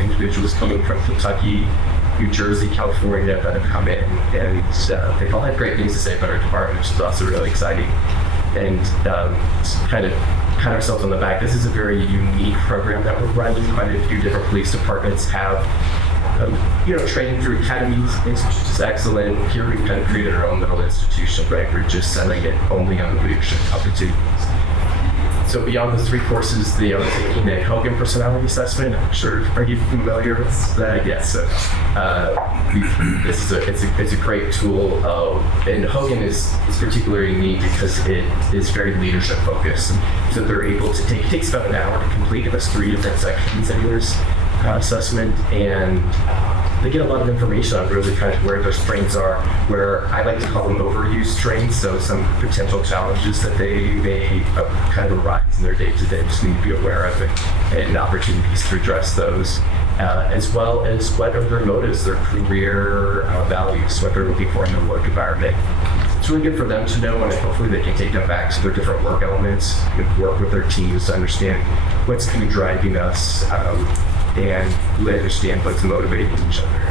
individuals coming from Kentucky, New Jersey, California that have come in, and they've all had great things to say about our department, which is also really exciting. And kind of pat ourselves on the back. This is a very unique program that we're running. Quite a few different police departments have, training through academies, things which is excellent. Here we've kind of created our own little institution, right? We're just selling it only on the leadership opportunities. So beyond the 3 courses, they are taking a Hogan personality assessment. I'm sure, are you familiar with that? Yes. So it's a great tool, and Hogan is particularly neat because it is very leadership focused. So they're able to it takes about an hour to complete. It has 3 different sections in yours assessment, and they get a lot of information on really kind of where their strengths are, where I like to call them overuse strengths, so some potential challenges that they may kind of arise in their day-to-day, just need to be aware of it, and opportunities to address those, as well as what are their motives, their career values, what they're looking for in their work environment. It's really good for them to know, and hopefully they can take them back to their different work elements and work with their teams to understand what's kind of driving us, and really understand what's motivating each other.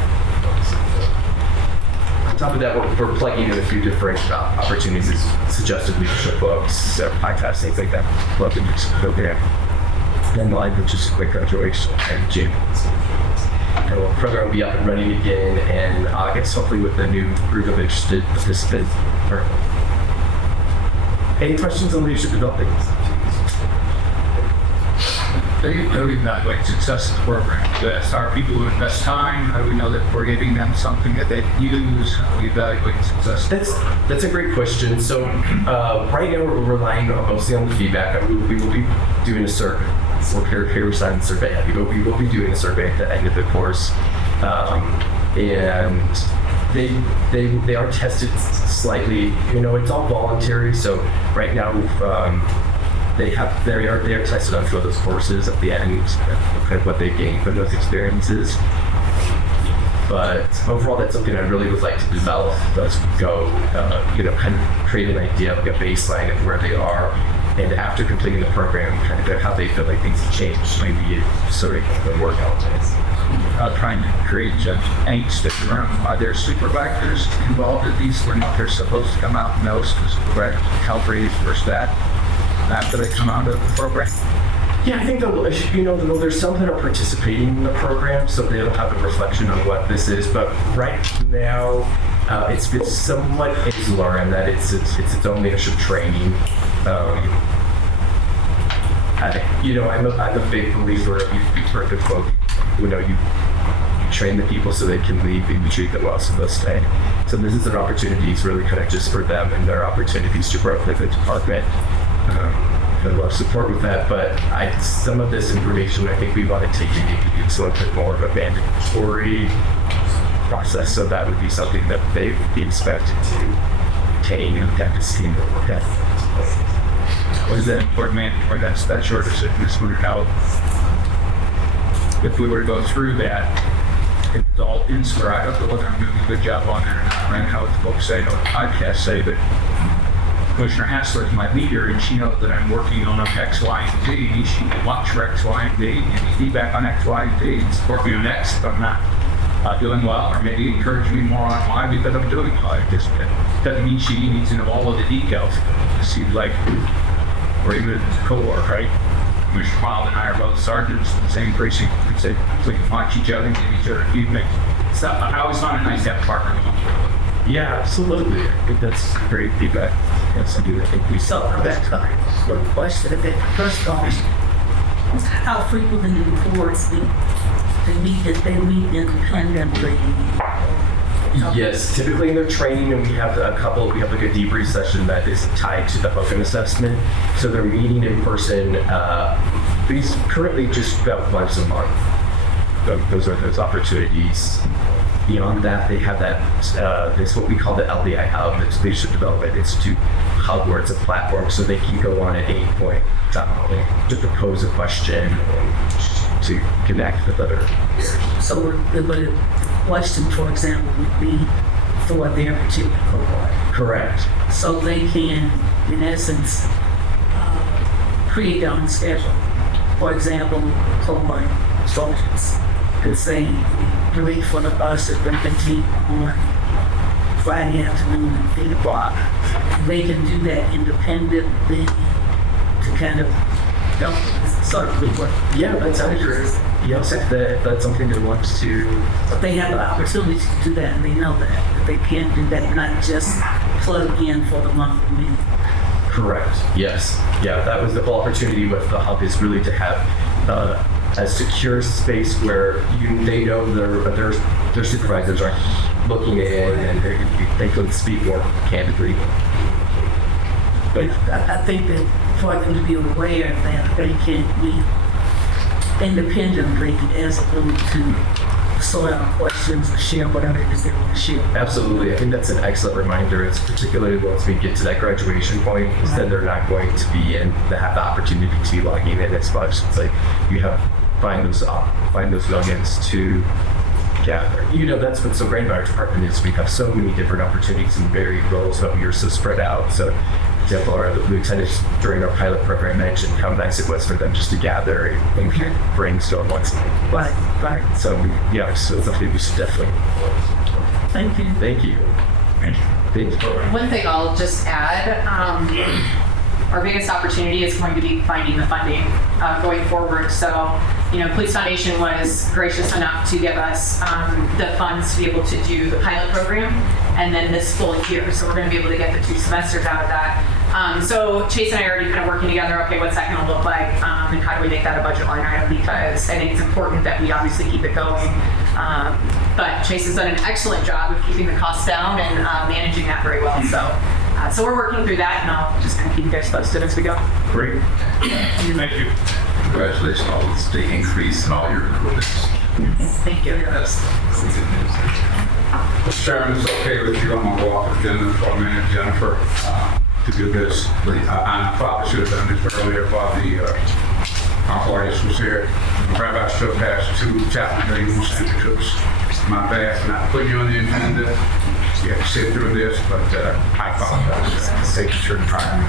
On top of that, we're plugging in a few different opportunities, suggested leadership books, podcasts, things like that. Plugged into this program. Then live, which is a quick graduation, and gym. And the program will be up and running again in August, hopefully with a new group of interested participants. Any questions on leadership development? How do we evaluate success of the program? Yes. Are people who invest time? How do we know that we're giving them something that they use? How do we evaluate success? That's a great question. So right now we're relying mostly on the feedback. We will be doing a survey. We're here signing the survey. We will be doing a survey at the end of the course, and they are tested slightly. It's all voluntary. So right now They're tested on two of those courses at the end, kind of what they gained from those experiences. But overall, that's something I really would like to develop as we go, kind of create an idea of a baseline of where they are. And after completing the program, kind of how they feel like things have changed, maybe sort of work elements. Trying to create angst at the room. Are there supervisors involved at these when they're supposed to come out and know correct health ratings for staff after they come out of the program? Yeah, I think there's some that are participating in the program, so they'll have a reflection on what this is. But right now, it's been somewhat insular in that it's its own leadership training. I'm a big believer. You've heard the quote. You train the people so they can leave, and you treat them well so they'll stay. So this is an opportunity. It's really kind of just for them and their opportunities to grow with the department. A lot of support with that, but some of this information I think we want to take and use a little bit more of a mandatory process. So that would be something that they would be expected to obtain and have to see. What is that important mandatory? That's your decision. Just wondered how, if we were to go through that, it's all insular. I don't know whether I'm doing a good job on that or not. Right? How the folks say, or the podcast say, but Commissioner Hassler is my leader, and she knows that I'm working on X, Y, and Z. She can watch for X, Y, and Z, and give me feedback on X, Y, and Z, and support me on X if I'm not doing well, or maybe encourage me more on Y because I'm doing well. It just doesn't mean she needs to know all of the details. She's like, we're even co-work, right? Commissioner Wild and I are both sergeants in the same precinct. We can watch each other and give each other feedback. So I always find it nice to have a partner. Yeah, absolutely. I think that's great feedback. Yes, I do. I think we saw that. One question a bit. First off, how frequently do the boards meet? They meet independently? Yes, typically in their training, and we have like a debrief session that is tied to the Hogan assessment. So they're meeting in person. These currently just about once a month. Those are those opportunities. Beyond that, they have this what we call the LDI Hub, it's Leadership Development Institute Hub, where it's a platform so they can go on at any point to propose a question to connect with other. So the question, for example, would be for their particular cohort. Correct. So they can, in essence, create their own schedule. For example, cohort soldiers could say, wait for the bus at Benton on Friday afternoon at 8 o'clock. They can do that independently to kind of sort of work. Yeah, that's accurate. Yes, if that's something that wants to. But they have the opportunity to do that, and they know that they can do that, not just plug in for the monthly meeting. Correct. Yes. Yeah, that was the whole opportunity with the hub, is really to have a secure space where they know their supervisors are looking in and they could speak more candidly. But I think that for them to be aware that they can meet independently as opposed to sort out questions or share whatever it is they want to share. Absolutely. I think that's an excellent reminder. It's particularly once we get to that graduation point, is that they're not going to be in, to have the opportunity to be logging in as much. It's like you have find those logins to gather. That's what's so great about our department is we have so many different opportunities and varied roles, but we are so spread out. So, for example, our lieutenants during our pilot program mentioned how nice it was for them just to gather and brainstorm once a week. Right. So, so something we should definitely. Thank you. Thank you. One thing I'll just add, our biggest opportunity is going to be finding the funding going forward. So, Police Foundation was gracious enough to give us the funds to be able to do the pilot program and then this full year. So we're going to be able to get the 2 semesters out of that. So Chase and I are already kind of working together, okay, what's that going to look like? And how do we make that a budget line item? Because I think it's important that we obviously keep it going. But Chase has done an excellent job of keeping the costs down and managing that very well. So we're working through that, and I'll just kind of keep you guys posted as we go. Great. Thank you. Congratulations on the increase in all your recruitments. Thank you. That's good news. Mr. Chairman, it's okay with you, I'm going to go off agenda for a minute, Jennifer. to do this. I probably should have done this earlier while our audience was here. Rabbi Shook has 2 chaplain meetings, and it was my bad for not putting you on the agenda. You have to sit through this, but I apologize. Thank you for the time.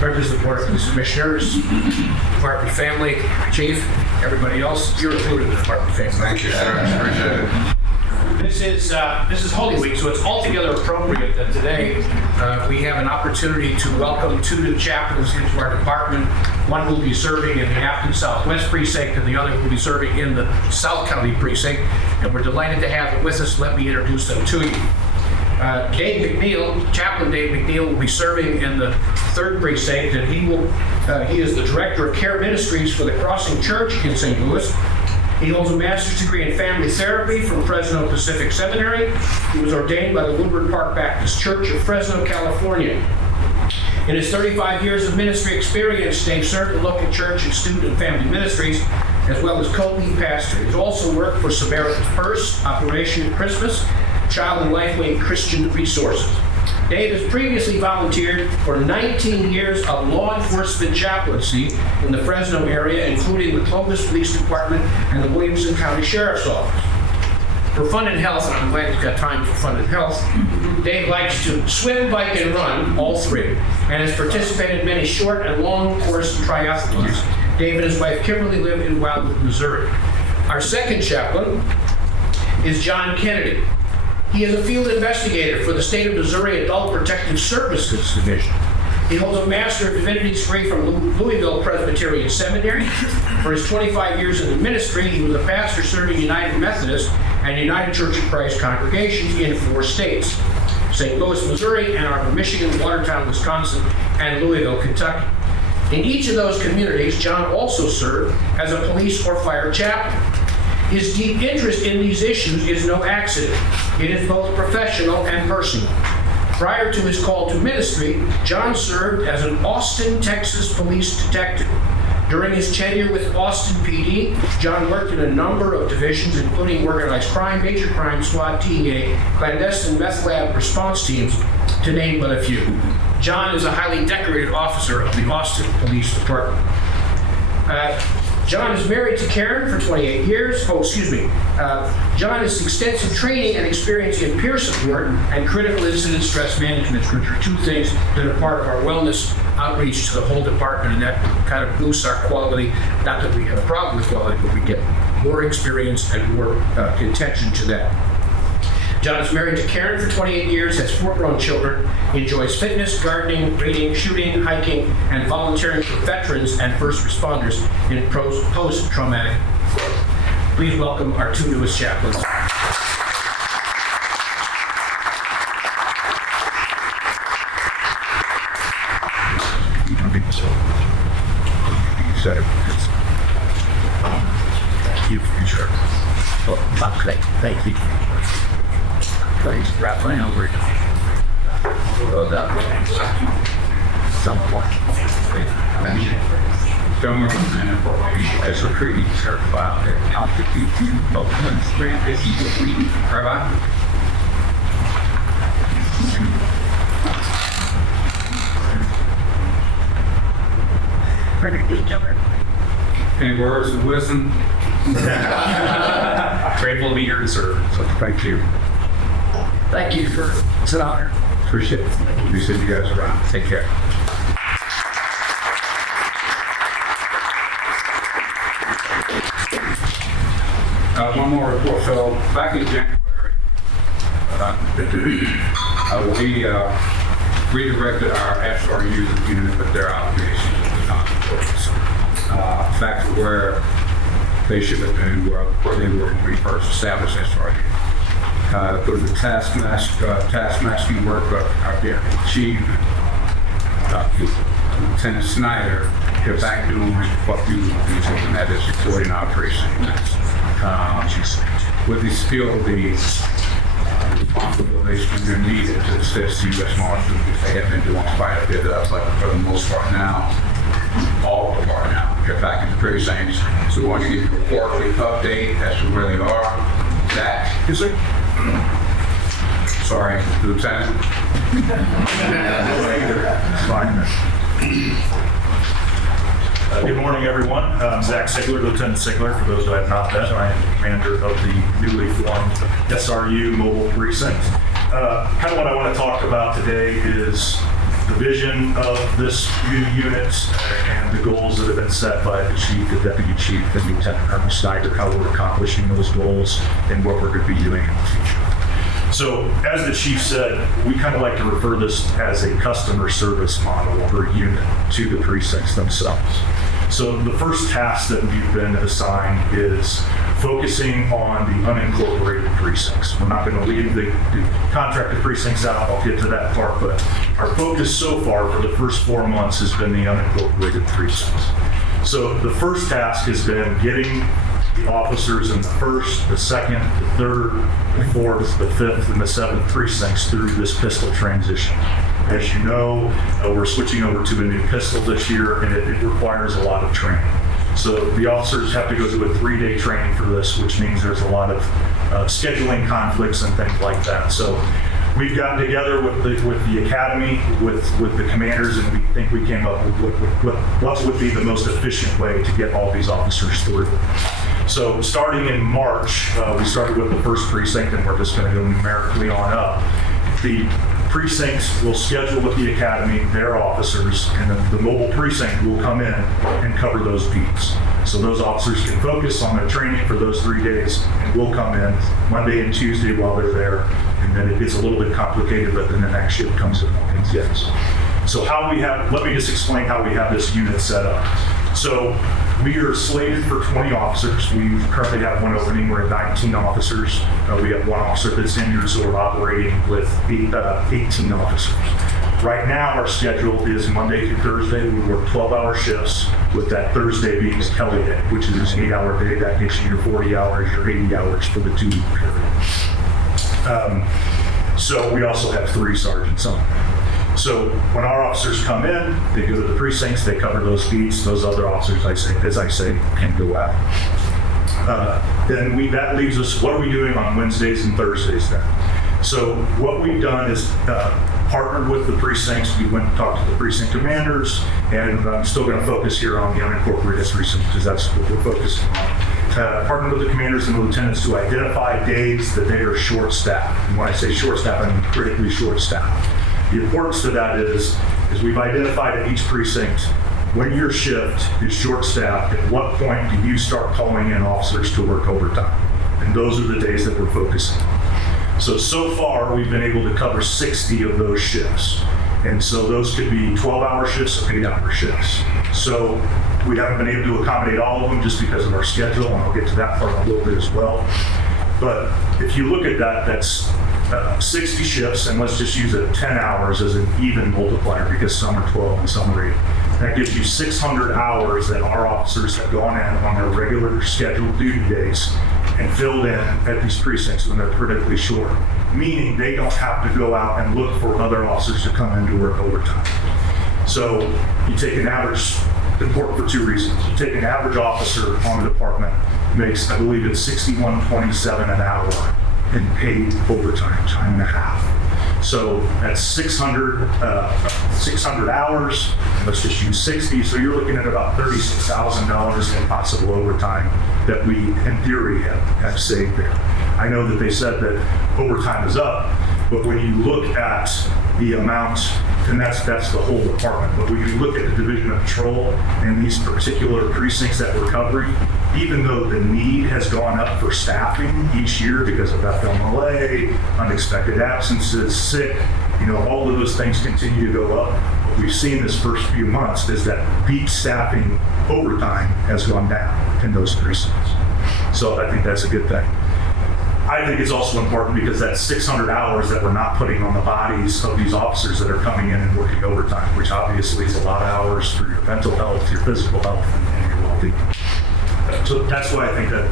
Members of the Board of Commissioners, Department family, Chief, everybody else, you're included in the Department family. Thank you, sir. Appreciate it. This is Holy Week, so it's altogether appropriate that today we have an opportunity to welcome 2 new chaplains into our department. One will be serving in the Afton Southwest Precinct, and the other will be serving in the South County Precinct. And we're delighted to have them with us. Let me introduce them to you. Dave McNeil, Chaplain Dave McNeil, will be serving in the 3rd Precinct, and he is the Director of Care Ministries for the Crossing Church in St. Louis. He holds a master's degree in family therapy from Fresno Pacific Seminary. He was ordained by the Woodward Park Baptist Church of Fresno, California. In his 35 years of ministry experience, Dave served in local church and student and family ministries, as well as co-lead pastor. He's also worked for Samaritan's Purse, Operation Christmas, Child and Lifeway Christian Resources. Dave has previously volunteered for 19 years of law enforcement chaplaincy in the Fresno area, including the Clovis Police Department and the Williamson County Sheriff's Office. For fun and health, and I'm glad he's got time for fun and health, Dave likes to swim, bike, and run, all 3, and has participated in many short and long course triathlons. Dave and his wife Kimberly live in Wildwood, Missouri. Our second chaplain is John Kennedy. He is a field investigator for the State of Missouri Adult Protective Services Division. He holds a Master of Divinity degree from Louisville Presbyterian Seminary. For his 25 years in the ministry, he was a pastor serving United Methodist and United Church of Christ congregations in 4 states: St. Louis, Missouri, Ann Arbor, Michigan, Watertown, Wisconsin, and Louisville, Kentucky. In each of those communities, John also served as a police or fire chaplain. His deep interest in these issues is no accident. It is both professional and personal. Prior to his call to ministry, John served as an Austin, Texas police detective. During his tenure with Austin PD, John worked in a number of divisions, including organized crime, major crime, SWAT, TEA, clandestine meth lab response teams, to name but a few. John is a highly decorated officer of the Austin Police Department. John is married to Karen for 28 years. John has extensive training and experience in peer support and critical incident stress management, which are 2 things that are part of our wellness outreach to the whole department, and that kind of boosts our quality. Not that we have a problem with quality, but we get more experience and more attention to that. John is married to Karen for 28 years, has 4 grown children, enjoys fitness, gardening, reading, shooting, hiking, and volunteering for veterans and first responders in post-traumatic growth. Please welcome our 2 newest chaplains. Thank you. Thanks, Raphael. Well done. Somewhat. As a pretty certified. Rabbi? Any words of wisdom? Grateful to be here to serve, so thank you. Thank you for, it's an honor. Appreciate it. We send you guys around. Take care. One more report. So back in January, we redirected our SRU unit with their obligations to the non-employees. Back to where they should have been, where they were when we first established SRU. Through the taskmasking work of our deputy chief, Lieutenant Snyder, get back doing what we were using, and that is supporting our precinct. With the responsibilities when they're needed to assist U.S. Marshals, they have been doing quite a bit of, but for the most part now, all of the part now, get back in the precincts. So we want to give you a quarterly update as to where they are. Zach? Yes, sir. Sorry, Lieutenant. Good morning, everyone. I'm Zach Sigler, Lieutenant Sigler, for those who have not met. I am the commander of the newly formed SRU Mobile Precinct. Kind of what I want to talk about today is the vision of this new unit and the goals that have been set by the chief, the deputy chief, and Lieutenant Colonel Snyder, how we're accomplishing those goals and what we're going to be doing in the future. So, as the chief said, we kind of like to refer this as a customer service model per unit to the precincts themselves. So the first task that we've been assigned is focusing on the unincorporated precincts. We're not going to leave the contracted precincts out. I'll get to that part, but our focus so far for the first 4 months has been the unincorporated precincts. So the first task has been getting the officers in the 1st, the 2nd, the 3rd, the 4th, the 5th, and the 7th precincts through this pistol transition. As you know, we're switching over to a new pistol this year, and it requires a lot of training. So the officers have to go through a 3-day training for this, which means there's a lot of scheduling conflicts and things like that. So we've gotten together with the academy, with the commanders, and we think we came up with what would be the most efficient way to get all these officers through. So starting in March, we started with the 1st precinct, and we're just going to go numerically on up. The precincts will schedule with the academy their officers, and then the mobile precinct will come in and cover those beats. So those officers can focus on their training for those 3 days, and we'll come in Monday and Tuesday while they're there. And then it gets a little bit complicated, but then the next shift comes in on weekends. So let me just explain how we have this unit set up. So we are slated for 20 officers. We currently have one opening. We're at 19 officers. We have one officer that's in here, so we're operating with 18 officers. Right now, our schedule is Monday through Thursday. We work 12-hour shifts, with that Thursday being Kelly Day, which is an 8-hour day. That gets you your 40 hours, your 80 hours for the 2-week period. So we also have 3 sergeants on. So when our officers come in, they go to the precincts, they cover those beats. Those other officers, as I say, can go out. Then that leaves us, what are we doing on Wednesdays and Thursdays then? So what we've done is partnered with the precincts. We went and talked to the precinct commanders, and I'm still going to focus here on the unincorporated precincts because that's what we're focusing on. Partnered with the commanders and the lieutenants to identify days that they are short-staffed. And when I say short-staffed, I mean critically short-staffed. The importance to that is we've identified at each precinct when your shift is short-staffed, at what point do you start calling in officers to work overtime? And those are the days that we're focusing on. So far, we've been able to cover 60 of those shifts. And so those could be 12-hour shifts or 8-hour shifts. So we haven't been able to accommodate all of them just because of our schedule, and I'll get to that part in a little bit as well. But if you look at that, that's 60 shifts, and let's just use it 10 hours as an even multiplier because some are 12 and some are 8. That gives you 600 hours that our officers have gone in on their regular scheduled duty days and filled in at these precincts when they're critically short, meaning they don't have to go out and look for other officers to come in to work overtime. So you take an average, important for 2 reasons. You take an average officer on the department, makes, I believe it's $61.27 an hour in paid overtime, time and a half. So that's 600 hours. Let's just use 60. So you're looking at about $36,000 in possible overtime that we, in theory, have saved there. I know that they said that overtime is up, but when you look at the amount, and that's the whole department, but when you look at the Division of Patrol and these particular precincts that we're covering, even though the need has gone up for staffing each year because of FMLA, unexpected absences, sick, all of those things continue to go up. What we've seen this first few months is that peak staffing overtime has gone down in those precincts. So I think that's a good thing. I think it's also important because that's 600 hours that we're not putting on the bodies of these officers that are coming in and working overtime, which obviously is a lot of hours for your mental health, your physical health, and your well-being. So that's why I think that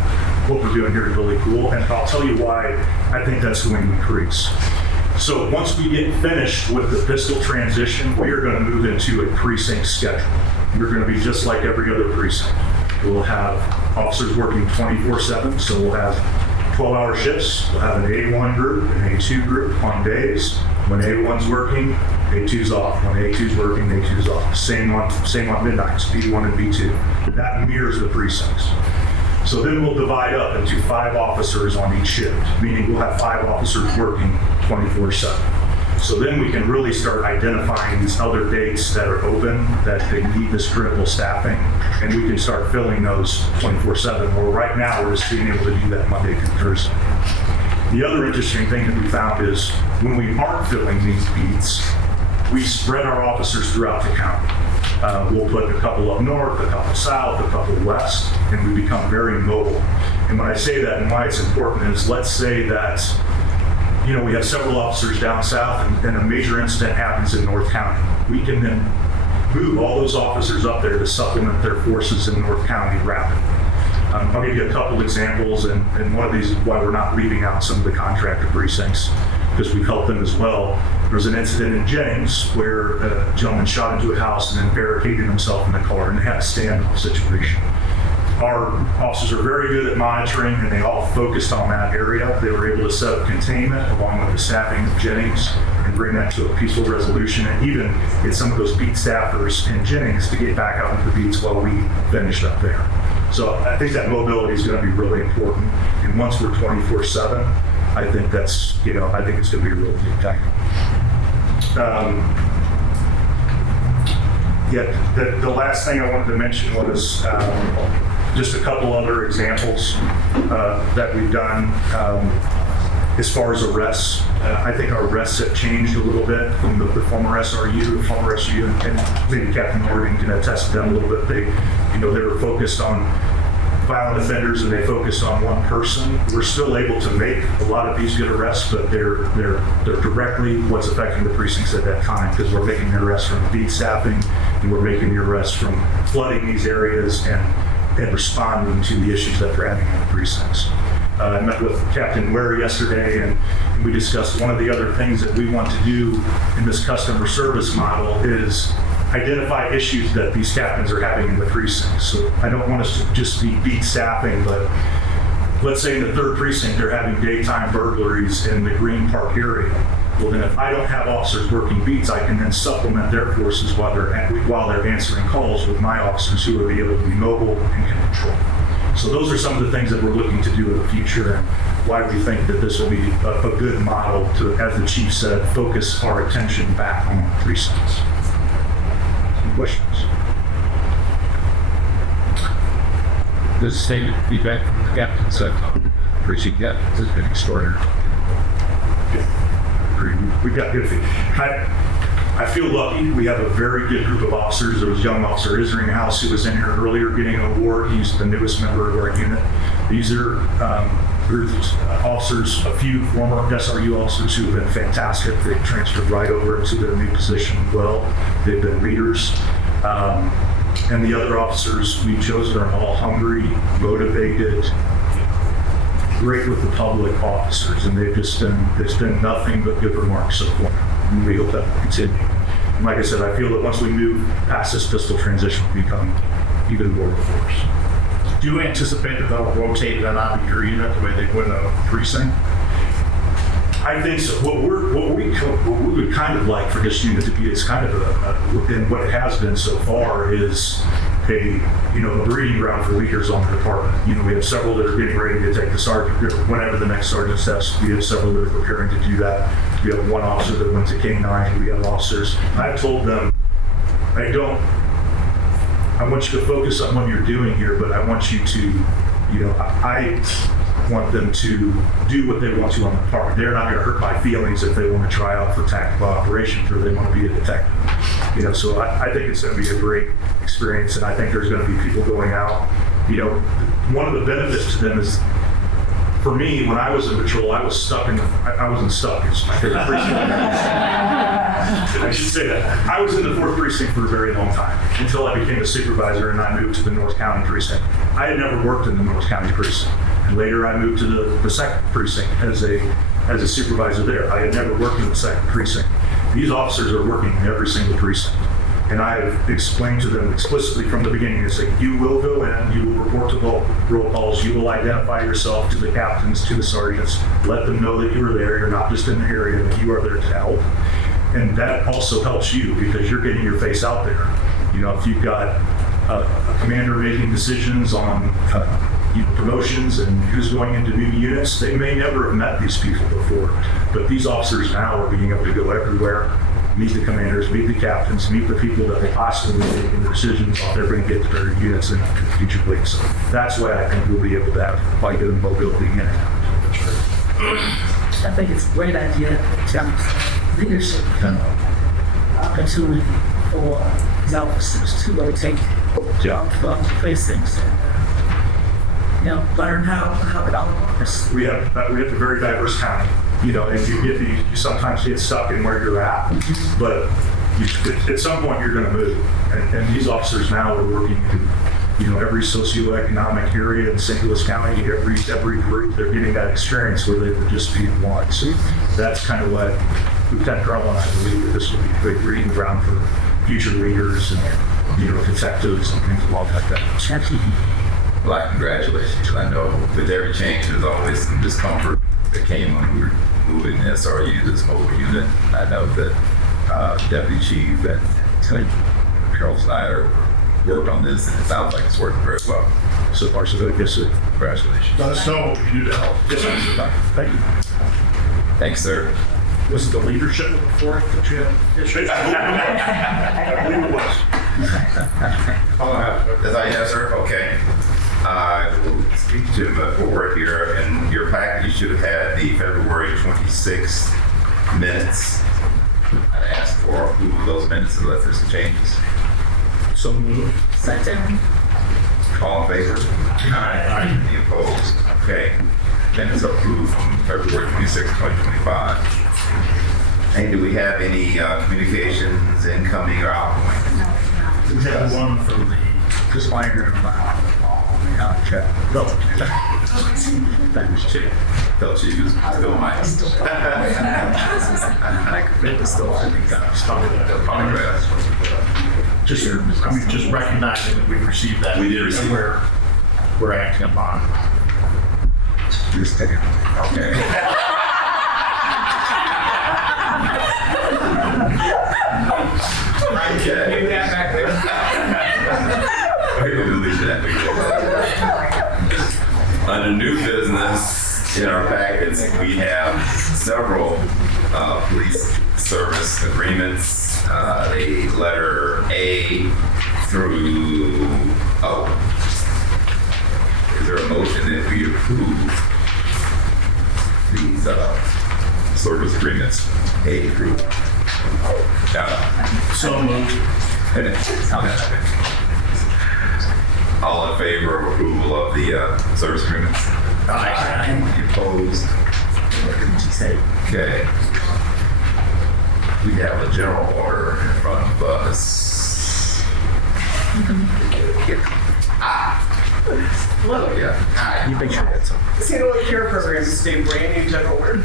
what we're doing here is really cool, and I'll tell you why I think that's going to increase. So once we get finished with the pistol transition, we are going to move into a precinct schedule. We're going to be just like every other precinct. We'll have officers working 24/7, so we'll have 12-hour shifts. We'll have an A1 group, an A2 group on days. When A1's working, A2's off. When A2's working, A2's off. Same on midnights, B1 and B2. That mirrors the precincts. So then we'll divide up into 5 officers on each shift, meaning we'll have 5 officers working 24/7. So then we can really start identifying these other dates that are open, that they need this critical staffing, and we can start filling those 24/7. Where right now, we're just being able to do that Monday through Thursday. The other interesting thing that we found is when we aren't filling these beats, we spread our officers throughout the county. We'll put a couple up north, a couple south, a couple west, and we become very mobile. And when I say that and why it's important is, let's say that we have several officers down south and a major incident happens in North County. We can then move all those officers up there to supplement their forces in North County rapidly. I'll give you a couple examples, and one of these is why we're not leaving out some of the contractor precincts, because we've helped them as well. There was an incident in Jennings where a gentleman shot into a house and then barricaded himself in the car, and they had a standoff situation. Our officers are very good at monitoring, and they all focused on that area. They were able to set up containment along with the staffing of Jennings and bring that to a peaceful resolution, and even get some of those beat staffers in Jennings to get back out into the beats while we finished up there. So I think that mobility is going to be really important. And once we're 24/7, I think it's going to be a really good time. The last thing I wanted to mention was just a couple other examples that we've done as far as arrests. I think our arrests have changed a little bit from the former SRU. The former SRU, and maybe Captain Morgan can attest to them a little bit. They were focused on violent offenders and they focused on one person. We're still able to make a lot of these good arrests, but they're directly what's affecting the precincts at that time, because we're making the arrests from beat staffing and we're making the arrests from flooding these areas and responding to the issues that they're having in the precincts. I met with Captain Ware yesterday, and we discussed one of the other things that we want to do in this customer service model is identify issues that these captains are having in the precincts. So I don't want us to just be beat staffing, but let's say in the 3rd precinct, they're having daytime burglaries in the Green Park area. Well, then if I don't have officers working beats, I can then supplement their forces while they're answering calls with my officers who will be able to be mobile and can control. So those are some of the things that we're looking to do in the future, and why we think that this will be a good model to, as the chief said, focus our attention back on the precincts. Some questions? This statement feedback from the captain said, precinct captains has been extraordinary. We've got good feedback. I feel lucky. We have a very good group of officers. There was young officer Isringhouse who was in here earlier getting an award. He's the newest member of our unit. These are groups, officers, a few former SRU officers who have been fantastic. They've transferred right over into their new position well. They've been leaders. And the other officers we've chosen are all hungry, motivated, great with the public officers, and it's been nothing but good remarks so far. And we hope that will continue. And like I said, I feel that once we move past this fiscal transition, we'll become even more of a force. Do you anticipate that they'll rotate in and out of your unit the way they would a precinct? I think so. What we would kind of like for this unit to be is kind of and what it has been so far is a breeding ground for leaders on the department. We have several that are getting ready to take the sergeant, whenever the next sergeant steps. We have several that are preparing to do that. We have one officer that went to K-9. We have officers. I've told them, I want you to focus on what you're doing here, but I want you to, I want them to do what they want to on the department. They're not going to hurt my feelings if they want to try out for tactical operations or they want to be a detective. So I think it's going to be a great experience, and I think there's going to be people going out. One of the benefits to them is, for me, when I was in patrol, I was stuck I wasn't stuck. It's my favorite precinct. I should say that. I was in the 4th precinct for a very long time until I became a supervisor and I moved to the North County precinct. I had never worked in the North County precinct. And later I moved to the 2nd precinct as a supervisor there. I had never worked in the 2nd precinct. These officers are working in every single precinct. And I have explained to them explicitly from the beginning, it's like, you will go in, you will report to roll calls, you will identify yourself to the captains, to the sergeants, let them know that you were there, you're not just in the area, that you are there to help. And that also helps you because you're getting your face out there. You know, if you've got a commander making decisions on promotions and who's going into new units, they may never have met these people before. But these officers now are being able to go everywhere, meet the commanders, meet the captains, meet the people that will possibly be making the decisions on they're going to get to their units in the future weeks. So that's why I think we'll be able to have quite good mobility in and out. I think it's a great idea in terms of leadership opportunity for the officers to really take job from precincts and, learn how it all works. We have a very diverse county, and you sometimes get stuck in where you're at, but at some point you're going to move. And these officers now are working in, every socioeconomic area in St. Louis County, every group, they're getting that experience where they would just be one. So that's kind of what Lieutenant Colonel and I believe that this will be a great breeding ground for future leaders and, detectives and things along like that. Well, congratulations. I know with every change, there's always some discomfort that came when we were moving the SRU, this mobile unit. I know that Deputy Chief and Lieutenant Colonel Snyder worked on this, and it sounds like it's working very well. So far, so good. Yes, sir. Congratulations. Let us know what we can do to help. Yes, sir. Thank you. Thanks, sir. Was it the leadership of the fourth that you had? I believe it was. That's all you have, sir? Okay. We'll speak to the board here. In your packet, you should have had the February 26th minutes. I'd ask for approval of those minutes unless there's some changes. So moved. Second. All in favor? Aye. Any opposed? Okay. Minutes approved from February 26, 2025. And do we have any communications incoming or outgoing? We had one from the disclaimer chat. No. Thanks, Chief. Tell Chief you still might. I commit to still having just recognizing that we received that. We did receive it. We're acting upon. Just take it. Okay. Okay. Leave that back there. Okay, we'll delete that. Under new business in our packets, we have several police service agreements, a letter A through O. Is there a motion that we approve these service agreements, A through So moved. All in favor of approval of the service agreements? Aye. Any opposed? Okay. We have a general order in front of us. Hello. Yeah. You make sure that's the St. Louis Care Program is a brand new general order.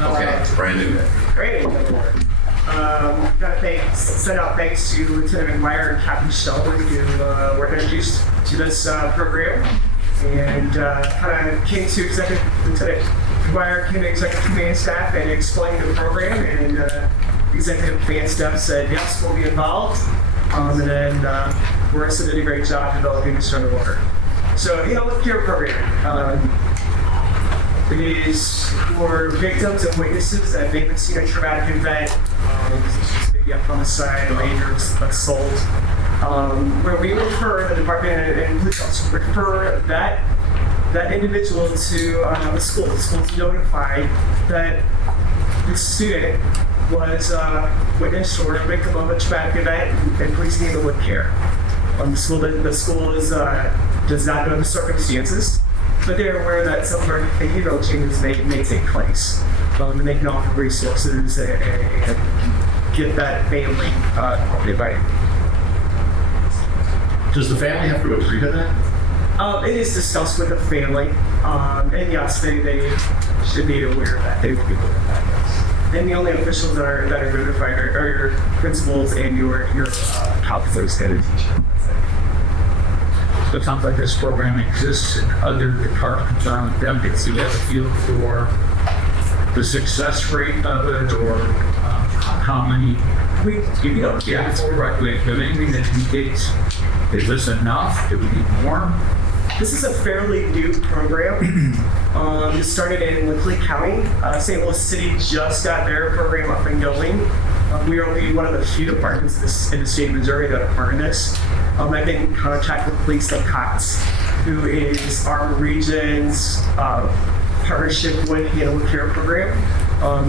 Okay, brand new. Brand new general order. Got send out thanks to Lieutenant McGuire and Captain Shelby who were introduced to this program, and kind of came to Lieutenant McGuire came to executive command staff and explained the program, and executive command staff said yes, we'll be involved, and then Marissa did a great job developing this general order. So the St. Louis Care Program. It is for victims and witnesses that may have seen a traumatic event, maybe a homicide, rape, or assault, where we refer the department and police officers refer that individual to the school. The school's notified that the student was witness or a victim of a traumatic event, and please handle with care. The school is does not know the circumstances, but they're aware that some behavioral changes may take place. And they can offer resources and get that family invited. Does the family have to agree to that? It is discussed with the family, and yes, they should be aware of that. They would be aware of that, yes. And the only officials that are notified are your principals and your officers head of teacher. So it sounds like this program exists in other departments around them. Do you have a feel for the success rate of it, or how many? Right. Wait, but anything that indicates, is this enough? Do we need more? This is a fairly new program. It started in Lindley County. St. Louis City just got their program up and going. We are only one of the few departments in the state of Missouri that are part of this. I've been in contact with Lisa Cox, who is our region's partnership with the Animal Care Program.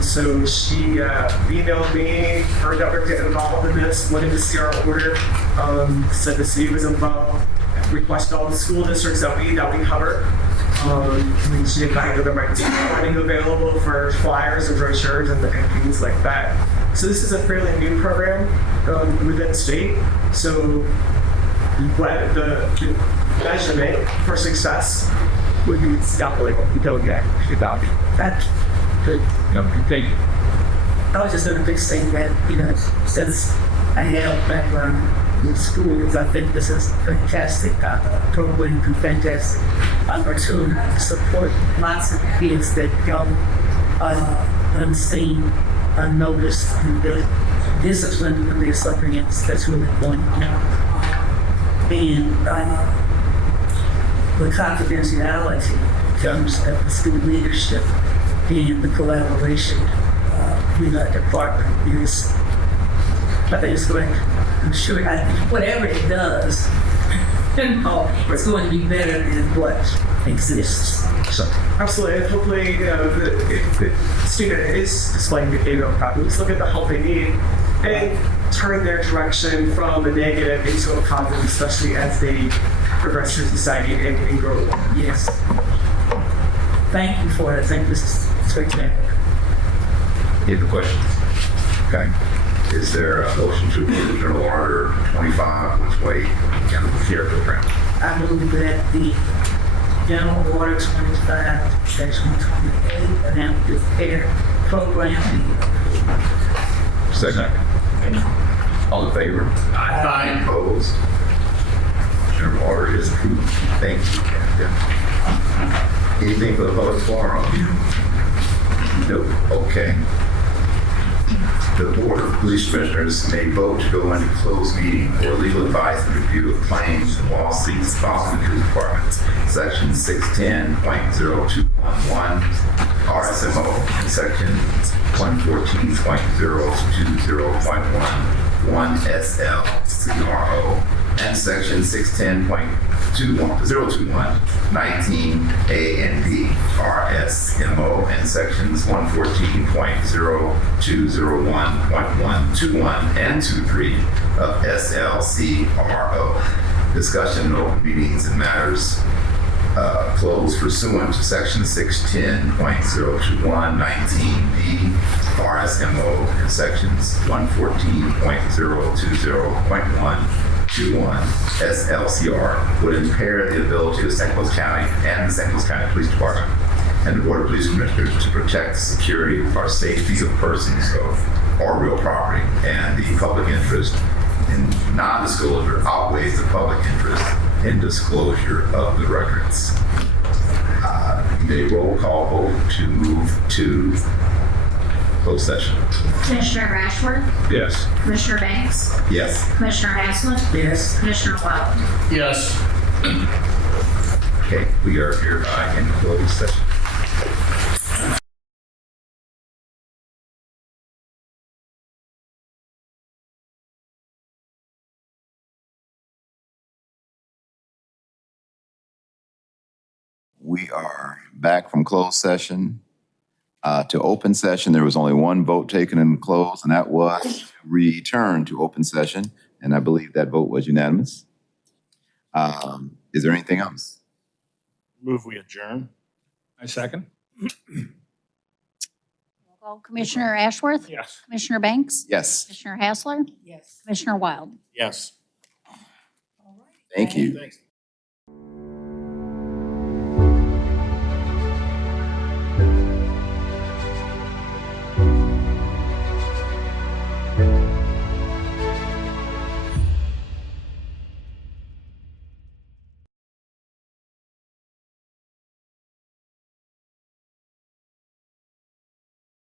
So she emailed me, heard that we were getting involved in this, wanted to see our order, said the city was involved, requested all the school districts that we cover. She invited them right to finding available for flyers and brochures and things like that. So this is a fairly new program within the state. So what the measurement for success would be scaffolding. You don't get about that. I was just going to say that, since I have background in schools, I think this is a fantastic program and fantastic opportunity to support lots of kids that go unseen, unnoticed, and the discipline that they're suffering that's really going on. And the confidentiality comes of the school leadership and the collaboration with our department is, I think it's going, I'm sure, whatever it does, it's going to be better than what exists. So. Absolutely, and hopefully, the student is displaying behavioral problems. Look at the help they need and turn their direction from a negative into a positive, especially as they progress through society and grow. Yes. Thank you for it. I think this is spectacular. Any other questions? Okay. Is there a motion to approve General Order 25, which way Animal Care Program? I move that the General Order 25-128 Animal Care Program. Second. All in favor? Aye. Opposed? General Order is approved. Thank you. Yeah. Anything for the public forum? No. Okay. The Board of Police Commissioners may vote to go into closed meeting for legal advice and review of claims and lawsuits filed in the Department. Section 610.0211 RSMO and Section 114.020.11 SL CRO and Section 610.021 19A and B RSMO and Sections 114.0201.121 and 23 of SLCRO. Discussion in open meetings and matters closed pursuant to Section 610.021 19B RSMO and Sections 114.020.121 SLCR would impair the ability of St. Louis County and the St. Louis County Police Department and the Board of Police Commissioners to protect the security or safety of persons or real property, and the public interest in non-disclosure outweighs the public interest in disclosure of the records. A roll call vote to move to closed session. Commissioner Ashworth, Yes. Commissioner Banks, Yes. Commissioner Haslett, Yes. Commissioner Wild. Yes. Okay, we are here in closed session. We are back from closed session to open session. There was only one vote taken in closed, and that was to return to open session. And I believe that vote was unanimous. Is there anything else? Move we adjourn. I second. Commissioner Ashworth, Yes. Commissioner Banks, Yes. Commissioner Hassler, Yes. Commissioner Wild. Yes. Thank you. Thanks.